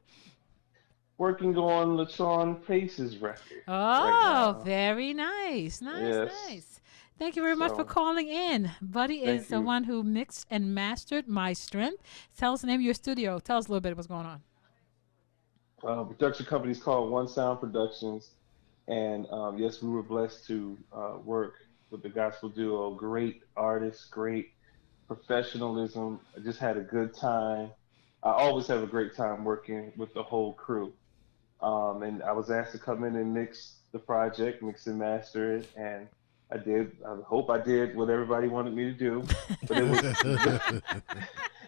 Working on LaShawn Pace's record. Oh, very nice. Yes. Nice. Thank you very much for calling in. Buddy is the one who mixed and mastered My Strength. Tell us the name of your studio. Tell us a little bit of what's going on. Production company is called One Sound Productions. And yes, we were blessed to work with the gospel duo. Great artists, great professionalism. I just had a good time. I always have a great time working with the whole crew. And I was asked to come in and mix the project, mix and master it, and I did. I hope I did what everybody wanted me to do. But it was,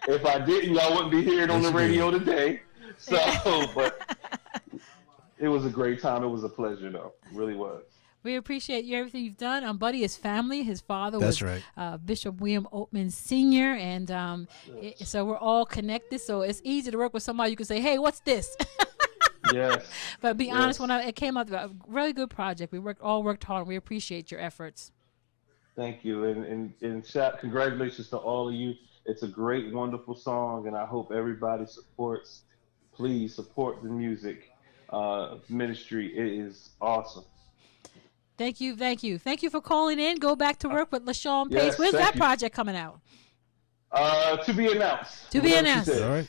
if I didn't, y'all wouldn't be hearing on the radio today. So, but it was a great time. It was a pleasure, though. It really was. We appreciate you, everything you've done. Buddy is family. His father was Bishop William Oatman Sr. And so we're all connected. So it's easy to work with somebody. You can say, hey, what's this? Yes. But be honest, when it came out, a really good project. We all worked hard. We appreciate your efforts. Thank you. And congratulations to all of you. It's a great, wonderful song. And I hope everybody supports. Please support the music ministry. It is awesome. Thank you. Thank you for calling in. Go back to work with LaShawn Pace. When's that project coming out? To be announced. To be Whatever she announced. says. All right.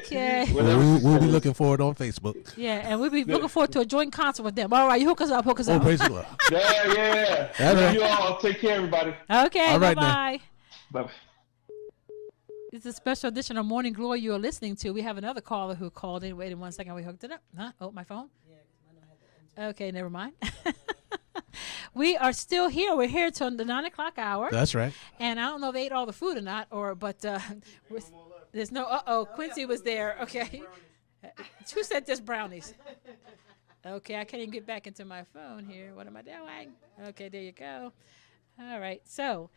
Okay. We'll be looking for it on Facebook. Yeah, and we'll be looking forward to a joint concert with them. All right, you hook us up. Oh, praise the Lord. Yeah. That's right. You all take care, everybody. Okay, All right, bye-bye. Bye. It's a special edition of Morning Glory you are listening to. We have another caller who called in. Wait 1 second. We hooked it up. Huh? Oh, my phone? Okay, never mind. We are still here. We're here till the 9 o'clock hour. That's right. And I don't know if they ate all the food or not, but there's no. Quincy was there. Okay. Who said there's brownies? Okay, I can't even get back into my phone here. What am I doing? Okay, there you go. All right. So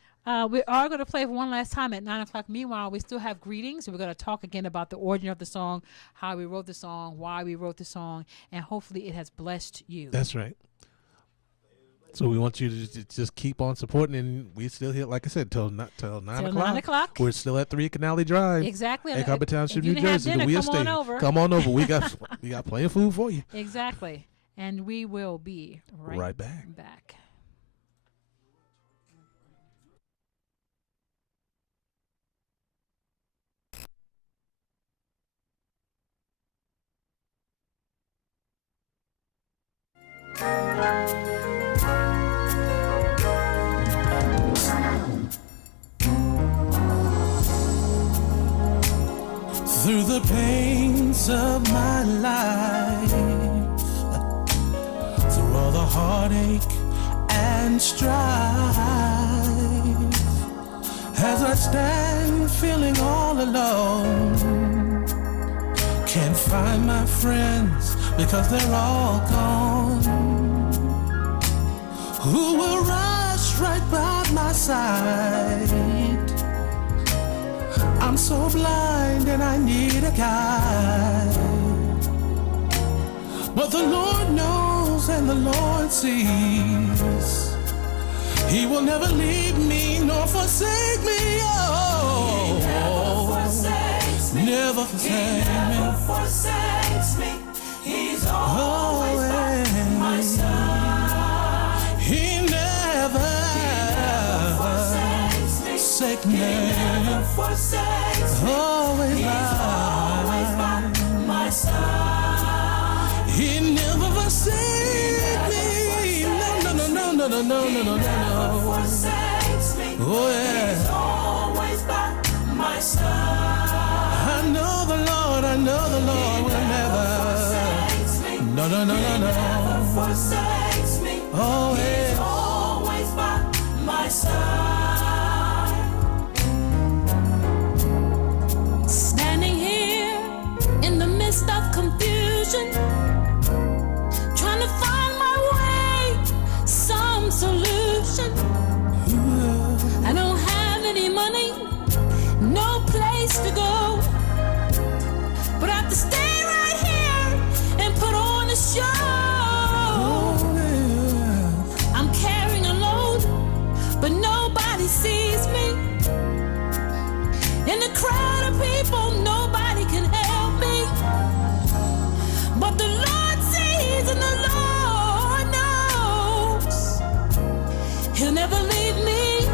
we are going to play one last time at 9 o'clock. Meanwhile, we still have greetings. We're going to talk again about the origin of the song, how we wrote the song, why we wrote the song, and hopefully it has blessed you. That's right. So we want you to just keep on supporting, and we still here, like I said, till 9 o'clock. 9 o'clock. We're still at 3 Canale Drive. Exactly. Egg Harbor Township, if you New didn't have Jersey. dinner, The Wheel come on Station. over. Come on over. We got plenty of food for you. Exactly. And we will be right back. Through the pains of my life, through all the heartache and strife, as I stand feeling all alone, can't find my friends because they're all gone. Who will rush right by my side? I'm so blind and I need a guide. But the Lord knows and the Lord sees. He will never leave me nor forsake me. Oh, He never forsakes me. Never forsake He never forsakes me. He's always by my side. He never forsakes me. He never forsakes me. Always He's always by my side. He never forsakes me. No. He never forsakes me. Oh yeah. He's always by my side. I know the Lord will never. No. He never forsakes me. Oh yeah. He's always by my side. Standing here in the midst of confusion, trying to find my way, some solution. I don't have any money, no place to go, but I have to stay right here and put on a show. I'm carrying a load, but nobody sees me. In the crowd of people, nobody can help me. But the Lord sees and the Lord knows. He'll never leave me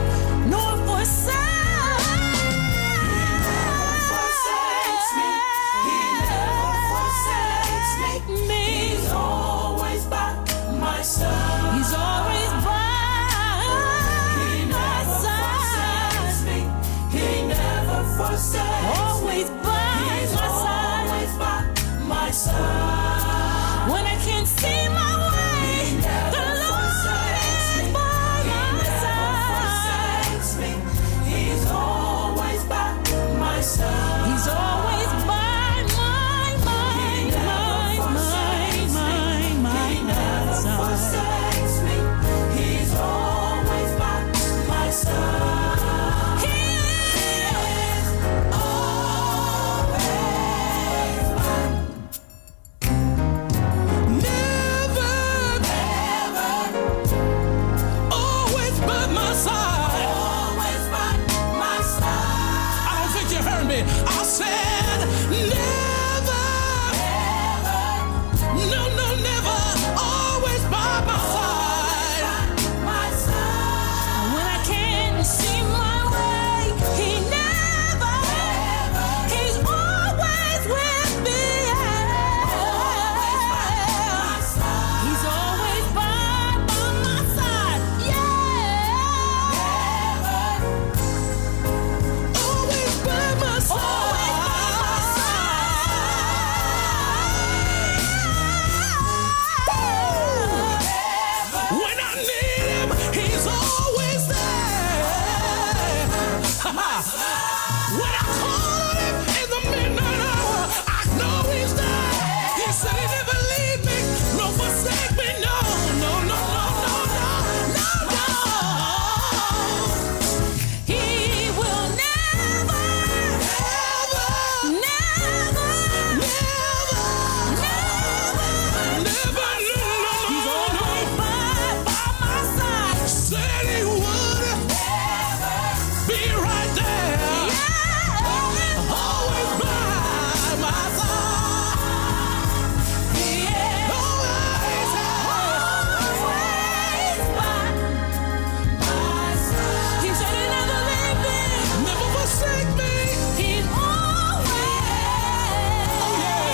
nor forsake. He never forsakes me. He's always by my side. He's always by my side. He never forsakes me. Always by He's my side. always by my side. When I can't see my way, the Lord is by my side. He's always by my side. He's always by He never forsakes me. He's always by my side. He is always by When I call on him in the midnight hour, I know he's there. He said he never leave me, no forsake me, no, no, no, no, no, no, no, no. He will never, never, never, he's always by my side. Said he would be right there. Always by my side. He is always by my side. He said he never leave me, never forsake me. He's always. Oh yeah,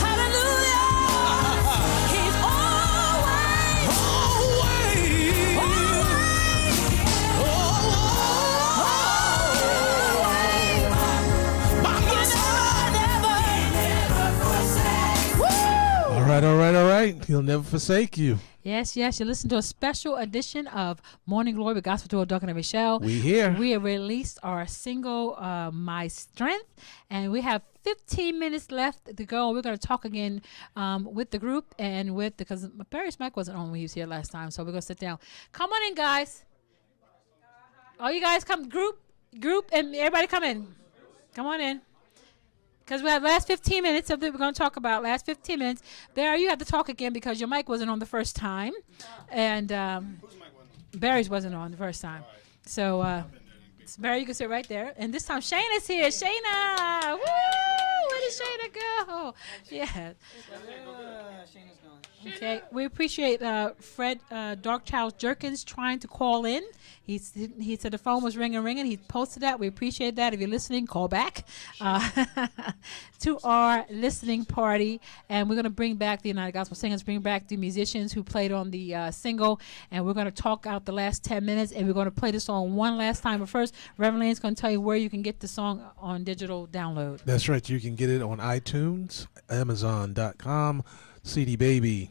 hallelujah. He's always, by my side. All right. He'll never forsake you. Yes, you listen to a special edition of Morning Glory with Gospel Duo Duncan and Michelle. We here. We have released our single, My Strength, and we have 15 minutes left to go. We're going to talk again with the group and because Barry's mic wasn't on when he was here last time, so we're going to sit down. Come on in, guys. All you guys come, group, and everybody come in. Come on in. Because we have last 15 minutes of it we're going to talk about. Last 15 minutes. Barry, you have to talk again because your mic wasn't on the first time. And Barry's wasn't on the first time. So, Barry, you can sit right there. And this time, Shayna's here. Shayna! Woo! Where did Shayna go? Yeah. Okay, we appreciate Fred Darkchild Jerkins trying to call in. He said the phone was ringing. He posted that. We appreciate that. If you're listening, call back to our listening party. And we're going to bring back the United Gospel Singers, bring back the musicians who played on the single. And we're going to talk out the last 10 minutes. And we're going to play the song one last time. But first, Reverend Lane's going to tell you where you can get the song on digital download. That's right. You can get it on iTunes, Amazon.com, CD Baby.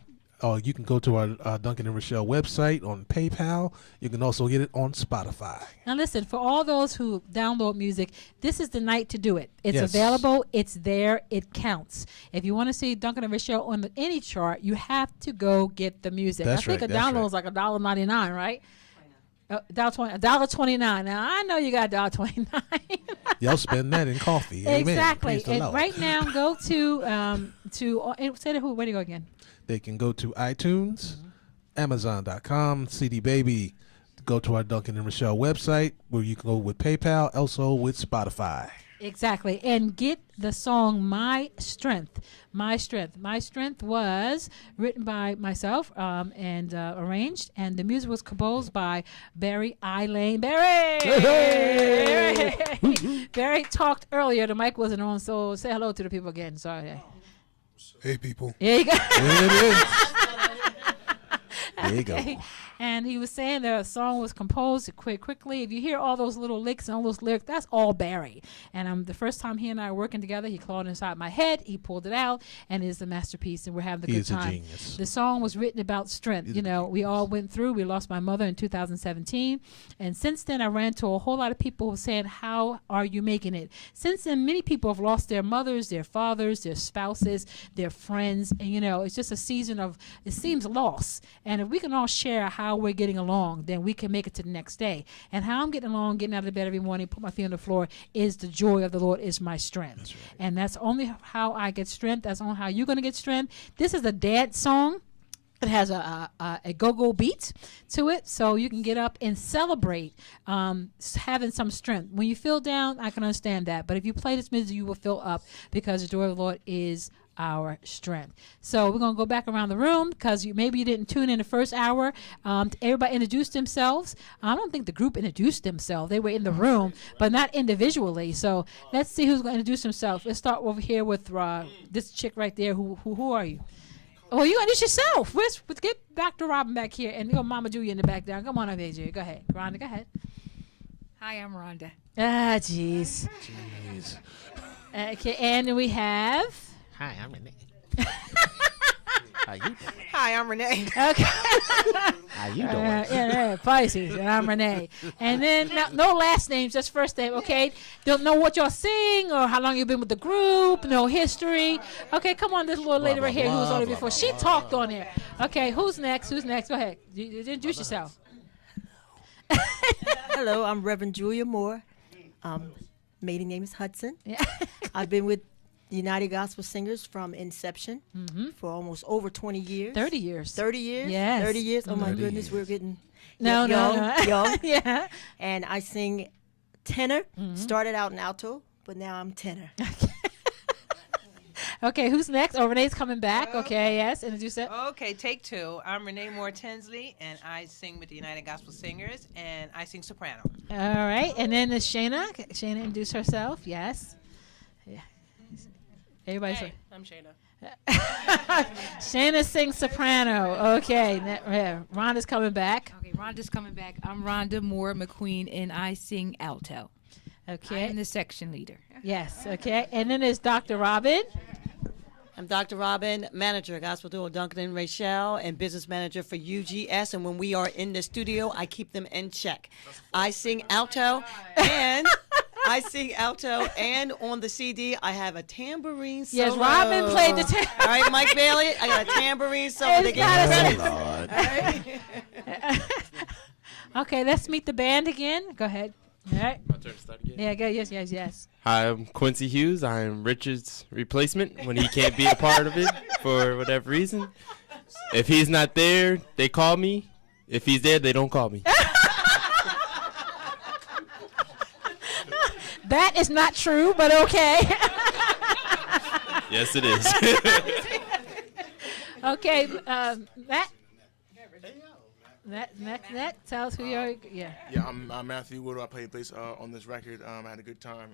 You can go to our Duncan and Rochelle website on PayPal. You can also get it on Spotify. Now listen, for all those who download music, this is the night to do it. It's Yes. available. It's there. It counts. If you want to see Duncan and Rochelle on any chart, you have to go get the music. That's I think right, a that's download right. is like $1.99, right? $1.29. Now I know you got $1.29. Y'all spend that in coffee. Amen. Exactly. Praise the And Lord. right now, go to say who? Where do you go again? They can go to iTunes, Amazon.com, CD Baby. Go to our Duncan and Rochelle website where you can go with PayPal, also with Spotify. Exactly. And get the song My Strength. My Strength. My Strength was written by myself and arranged. And the music was composed by Barry Lane. Barry! Hey! Barry talked earlier. The mic wasn't on, so say hello to the people again. Sorry. Hey, people. There you go. There it is. There you go. Okay. And he was saying the song was composed quickly. If you hear all those little licks and all those lyrics, that's all Barry. And the first time he and I were working together, he clawed inside my head, he pulled it out, and it's a masterpiece, and we're having a He good is a time. genius. The song was written about strength. You know, we all went through. We lost my mother in 2017. And since then, I ran into a whole lot of people who said, how are you making it? Since then, many people have lost their mothers, their fathers, their spouses, their friends. And, you know, it's just a season of, it seems, loss. And if we can all share how we're getting along, then we can make it to the next day. And how I'm getting along, getting out of bed every morning, put my feet on the floor, is the joy of the Lord is my strength. That's right. And that's only how I get strength. That's only how you're going to get strength. This is a dance song. It has a go-go beat to it, so you can get up and celebrate having some strength. When you feel down, I can understand that. But if you play this music, you will feel up because the joy of the Lord is our strength. So we're going to go back around the room because maybe you didn't tune in the first hour. Everybody introduced themselves. I don't think the group introduced themselves. They were in the room, but not individually. So let's see who's going to introduce himself. Let's start over here with this chick right there. Who are you? Oh, you introduce yourself. Let's get Dr. Robin back here and go Mama Julia in the back down. Come on up, AJ. Go ahead. Rhonda, go ahead. Hi, I'm Rhonda. Ah, jeez. Okay, and we have... Hi, I'm Renee. How you doing? Hi, I'm Renee. Okay. How you doing? Yeah, Pisces, and I'm Renee. And then no last names, just first name, okay? Don't know what y'all sing or how long you've been with the group, no history. Okay, come on, this little lady right here who was on it before. She talked on there. Okay, who's next? Go ahead. Introduce yourself. Hello, I'm Reverend Julia Moore. Maiden name is Hudson. Yeah. I've been with United Gospel Singers from inception for almost over 20 years. 30 years. 30 years? Yes. 30 years? Oh, my 30 goodness, years. we're getting No. young. Yeah. And I sing tenor. Started out in alto, but now I'm tenor. Okay, who's next? Oh, Renee's coming back. Okay, yes. Introduce it. Okay, take two. I'm Renee Moore Tinsley, and I sing with the United Gospel Singers, and I sing soprano. All right, and then there's Shayna. Shayna, introduce herself. Yes. Yeah. Everybody's Hey, I'm Shayna. Shayna sings soprano. Okay, Rhonda's coming back. Okay, Rhonda's coming back. I'm Rhonda Moore McQueen, and I sing alto. Okay. I'm the section leader. Yes, okay. And then there's Dr. Robin. I'm Dr. Robin, manager of Gospel Duo Duncan and Rachel, and business manager for UGS. And when we are in the studio, I keep them in check. I sing alto, and on the CD, I have a tambourine solo. Yes, Robin played the tambourine. All right, Mike Bailey, I got a tambourine solo. They get Okay, let's meet the band again. Go ahead. All right. My turn to start again? Yeah, go. Yes. Hi, I'm Quincy Hughes. I'm Richard's replacement when he can't be a part of it for whatever reason. If he's not there, they call me. If he's there, they don't call me. That is not true, but okay. Yes, it is. Okay, Matt, tell us who you are. Yeah. Yeah, I'm Matthew Woodall. I played bass on this record. I had a good time.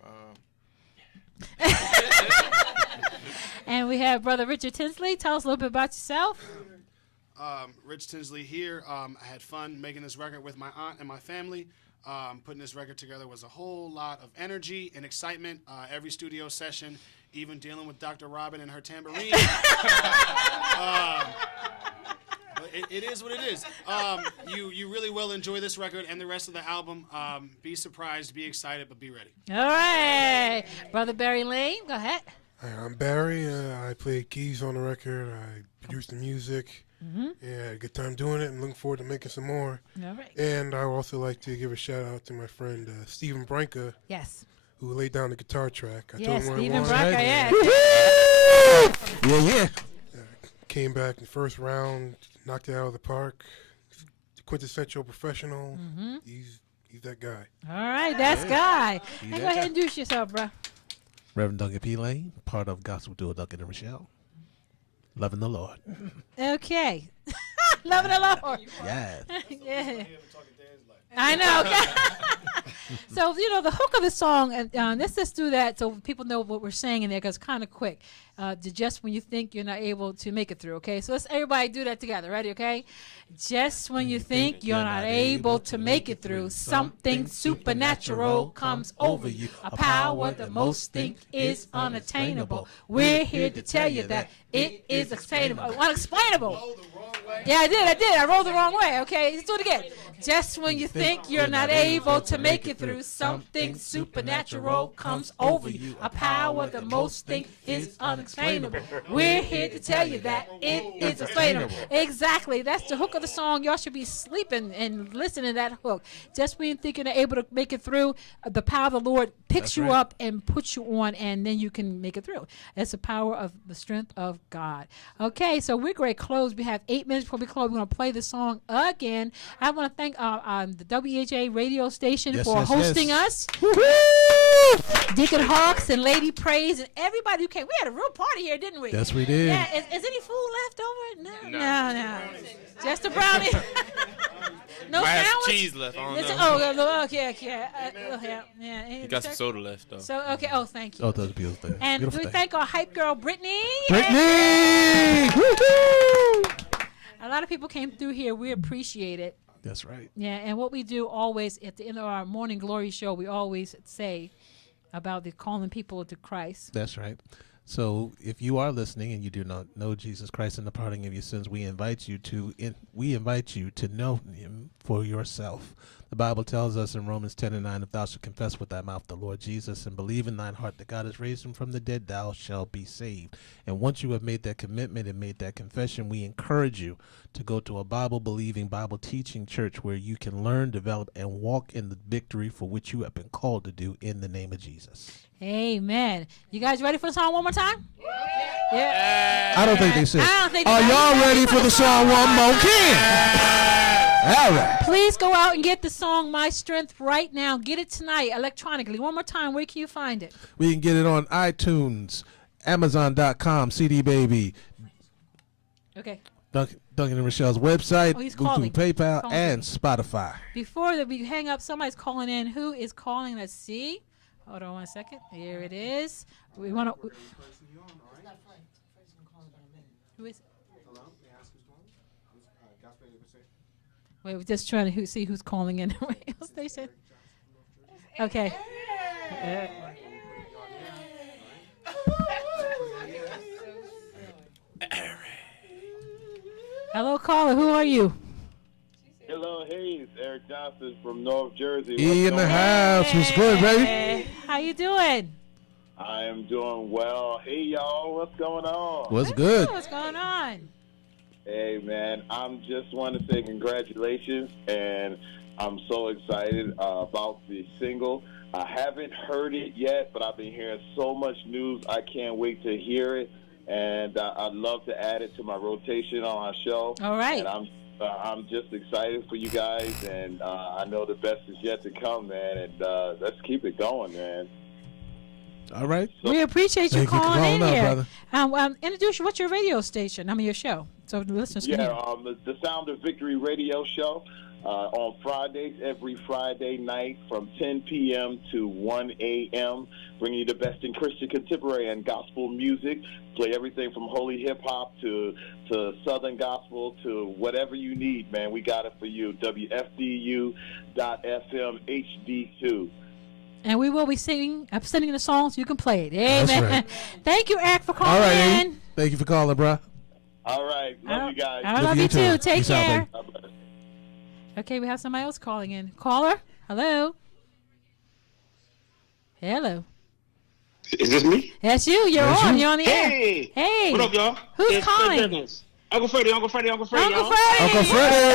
And we have Brother Richard Tinsley. Tell us a little bit about yourself. Rich Tinsley here. I had fun making this record with my aunt and my family. Putting this record together was a whole lot of energy and excitement. Every studio session, even dealing with Dr. Robin and her tambourine. But it is what it is. You really will enjoy this record and the rest of the album. Be surprised, be excited, but be ready. All right. Brother Barry Lane, go ahead. Hi, I'm Barry. I played keys on the record. I produced the music. Yeah, had a good time doing it and looking forward to making some more. All right. And I would also like to give a shout out to my friend Stephen Branca. Yes. Who laid down the guitar track. I Yes, told him Stephen what I Branca, wanted. yeah. Came back in the first round, knocked it out of the park. Quintessential professional. He's that guy. All right, that's Guy. He's Hey, that go ahead guy. and introduce yourself, bro. Reverend Duncan P. Lane, part of Gospel Duo Duncan and Rochelle. Loving the Lord. Okay. Loving the Lord. Yes. Yeah. I know. So, the hook of the song, and let's just do that so people know what we're saying in there, because it's kind of quick. Just when you think you're not able to make it through, okay? So let's everybody do that together. Ready, okay? Just when you think you're not able to make it through, something supernatural comes over you. A power that most think is unattainable. We're here to tell you that it is unexplainable. Yeah, I did. I rolled the wrong way. Okay, let's do it again. Just when you think you're not able to make it through, something supernatural comes over you. A power that most think is unexplainable. We're here to tell you that it is explainable. Exactly. That's the hook of the song. Y'all should be sleeping and listening to that hook. Just when you think you're not able to make it through, the power of the Lord picks you up and puts you on, and then you can make it through. That's the power of the strength of God. Okay, so we're going to close. We have 8 minutes before we close. We're going to play the song again. I want to thank the WHA radio station for hosting us. Deacon Hawks and Lady Praise and everybody who came. We had a real party here, didn't we? Yes, we did. Yeah. Is any food left over? No. Just a brownie. No Might have some sandwich? cheese left. I don't know. Oh, okay. Yeah. You got some soda left, though. So, okay. Oh, thank you. Oh, that's beautiful. And Beautiful we thing. thank our hype girl, Brittany. Brittany! A lot of people came through here. We appreciate it. That's right. Yeah, and what we do always at the end of our Morning Glory show, we always say about the calling people to Christ. That's right. So if you are listening and you do not know Jesus Christ and the pardoning of your sins, we invite you to know him for yourself. The Bible tells us in Romans 10:9, if thou shalt confess with thy mouth the Lord Jesus and believe in thine heart that God has raised him from the dead, thou shalt be saved. And once you have made that commitment and made that confession, we encourage you to go to a Bible-believing, Bible-teaching church where you can learn, develop, and walk in the victory for which you have been called to do in the name of Jesus. Amen. You guys ready for the song one more time? Yeah. I don't think they said. I don't think Are y'all ready for the song one more time? All right. Please go out and get the song My Strength right now. Get it tonight electronically. One more time. Where can you find it? We can get it on iTunes, Amazon.com, CD Baby. Okay. Duncan and Rochelle's website, Oh, he's Google, calling. PayPal, Calling. and Spotify. Before we hang up, somebody's calling in. Who is calling? Let's see. Hold on 1 second. Here it is. We want to. Who is it? Wait, we're just trying to see who's calling in. Radio station. Okay. Hello, caller. Who are you? Hello, hey, it's Eric Johnson from North Jersey. E in the house. What's good, baby? How you doing? I am doing well. Hey, y'all, what's going on? What's good? What's going on? Hey, man, I'm just want to say congratulations, and I'm so excited about the single. I haven't heard it yet, but I've been hearing so much news. I can't wait to hear it, and I'd love to add it to my rotation on our show. All right. And I'm just excited for you guys, and I know the best is yet to come, man, and let's keep it going, man. All right. We appreciate you Thank you for calling in calling up, here. brother. Introduce you. What's your radio station? I mean, your show. So the listeners can hear. The Sound of Victory radio show on Fridays, every Friday night from 10 p.m. to 1 a.m., bringing you the best in Christian contemporary and gospel music. Play everything from holy hip-hop to Southern gospel to whatever you need, man. We got it for you. WFDU.FM HD2. And we will be singing the song so you can play it. Amen. That's right. Thank you, Eric, for calling All right, in. E. Thank you for calling, bro. All right. Love you guys. I love you too. Take Peace out, care. baby. Okay, we have somebody else calling in. Caller, hello. Hello. Is this me? That's you. You're That's on. you? You're on the air. Hey. Hey. What up, y'all? Who's It's calling? Fred Douglas. Uncle Freddie, y'all. Uncle Freddie. Uncle Freddie.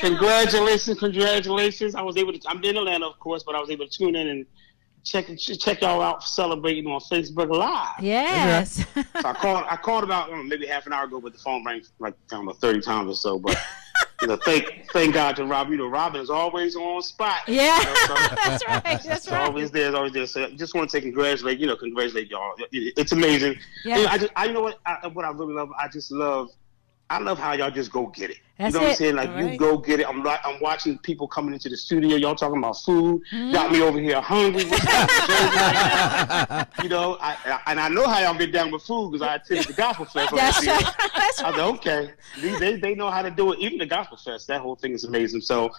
Congratulations. I'm in Atlanta, of course, but I was able to tune in and check y'all out celebrating on Facebook Live. Yes. So I called about maybe half an hour ago, but the phone rang like 30 times or so. But thank God to Rob. Robin is always on spot. Yeah, so, that's right. That's right. Always there. So just want to say congratulate y'all. It's amazing. Yes. You know what I really love. I love how y'all just go get it. That's you know what I'm it. saying? Like, All you right. go get it. I'm watching people coming into the studio. Y'all talking about food. Got me over here hungry. You know, I know how y'all get down with food because I attended the Gospel Fest. That's right. I was like, okay. They know how to do it. Even the Gospel Fest, that whole thing is amazing. So,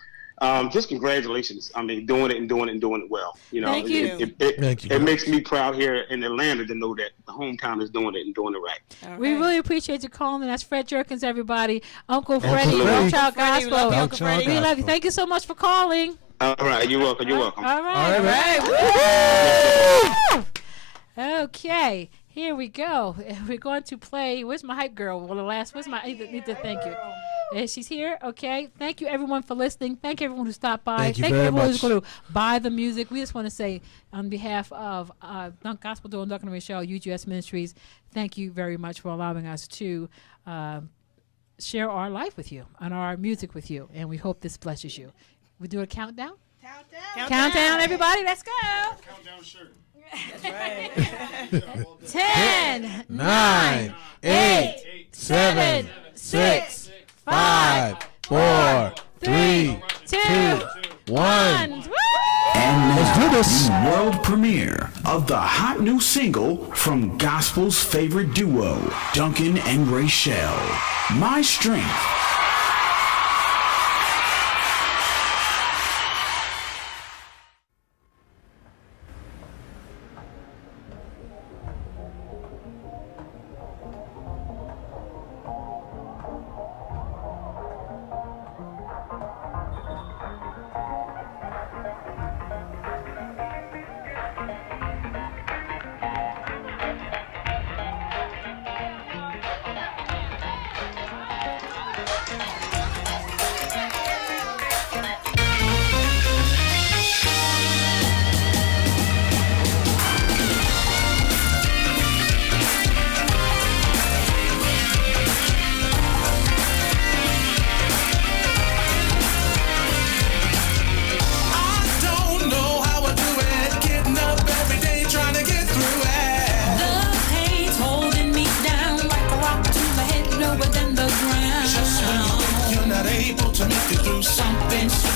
just congratulations. I mean, doing it well. You know, Thank you. It makes me proud here in Atlanta to know that the hometown is doing it and doing it right. We really appreciate you calling. That's Fred Jerkins, everybody. Uncle Freddie, Freddie. Love Child Freddie, Gospel. love you, Uncle Freddie. We love you. Thank you so much for calling. All right, you're welcome. All right. Okay, here we go. We're going to play. Where's my hype girl? I need to thank you. She's here. Okay. Thank you, everyone, for listening. Thank you, everyone who stopped by. Thank you Thank very everyone much. who's going to buy the music. We just want to say, on behalf of Gospel Duo and Duncan and Rochelle, UGS Ministries, thank you very much for allowing us to share our life with you and our music with you. And we hope this blesses you. We do a countdown? Countdown, everybody. Let's go. Countdown shirt. That's right. 10, 9, 8, 7, 6, 5, 4, 3, 2, 1. And let's do this. The world premiere of the hot new single from gospel's favorite duo, Duncan and Rachelle, My Strength.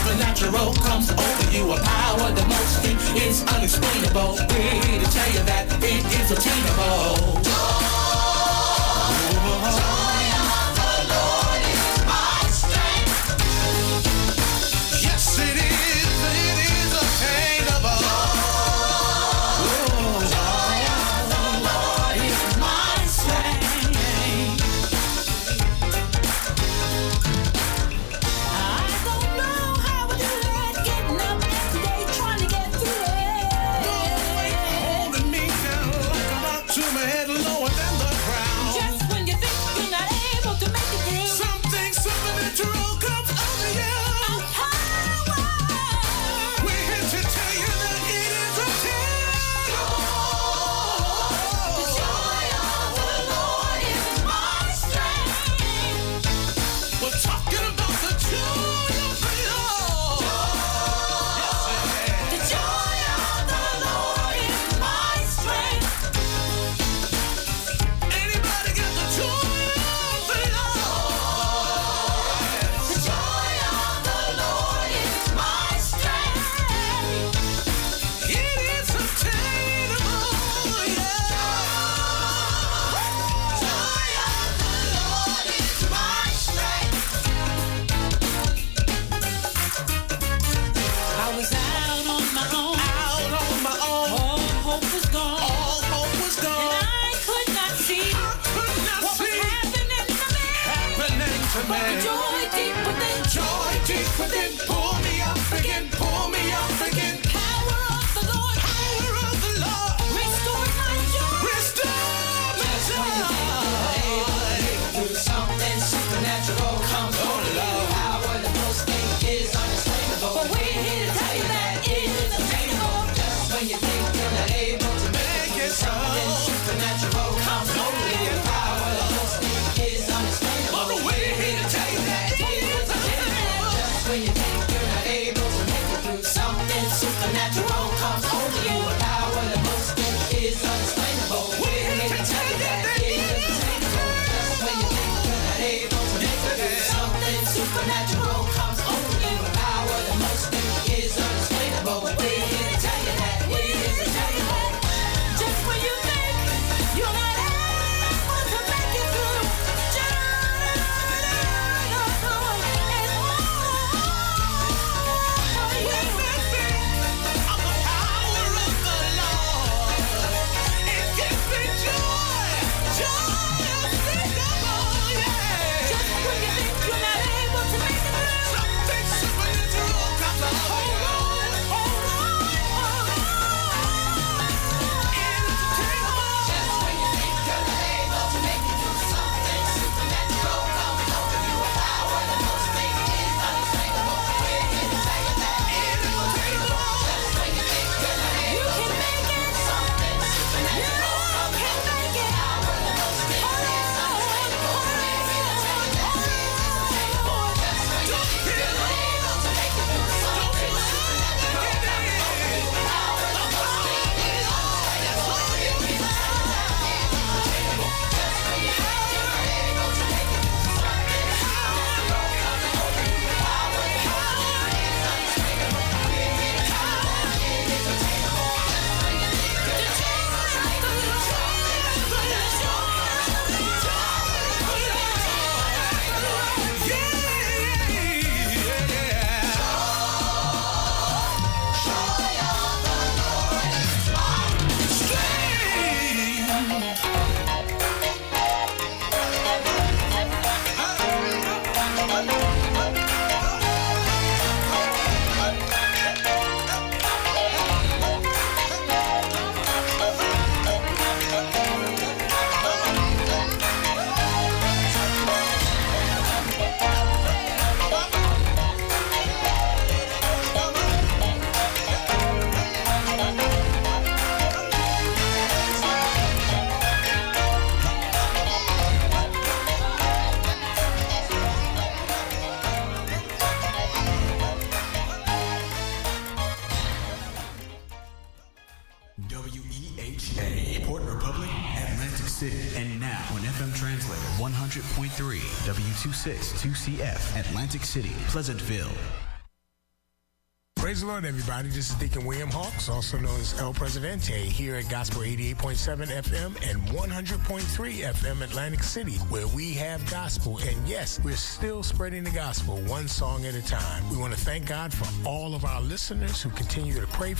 supernatural comes over you. A power that most think is unexplainable. We're here to tell you that it is attainable. And now on FM Translator 100.3 W26 2CF Atlantic City, Pleasantville. Praise the Lord, everybody. This is Deacon William Hawks, also known as El Presidente, here at Gospel 88.7 FM and 100.3 FM Atlantic City, where we have gospel. And yes, we're still spreading the gospel one song at a time. We want to thank God for all of our listeners who continue to pray for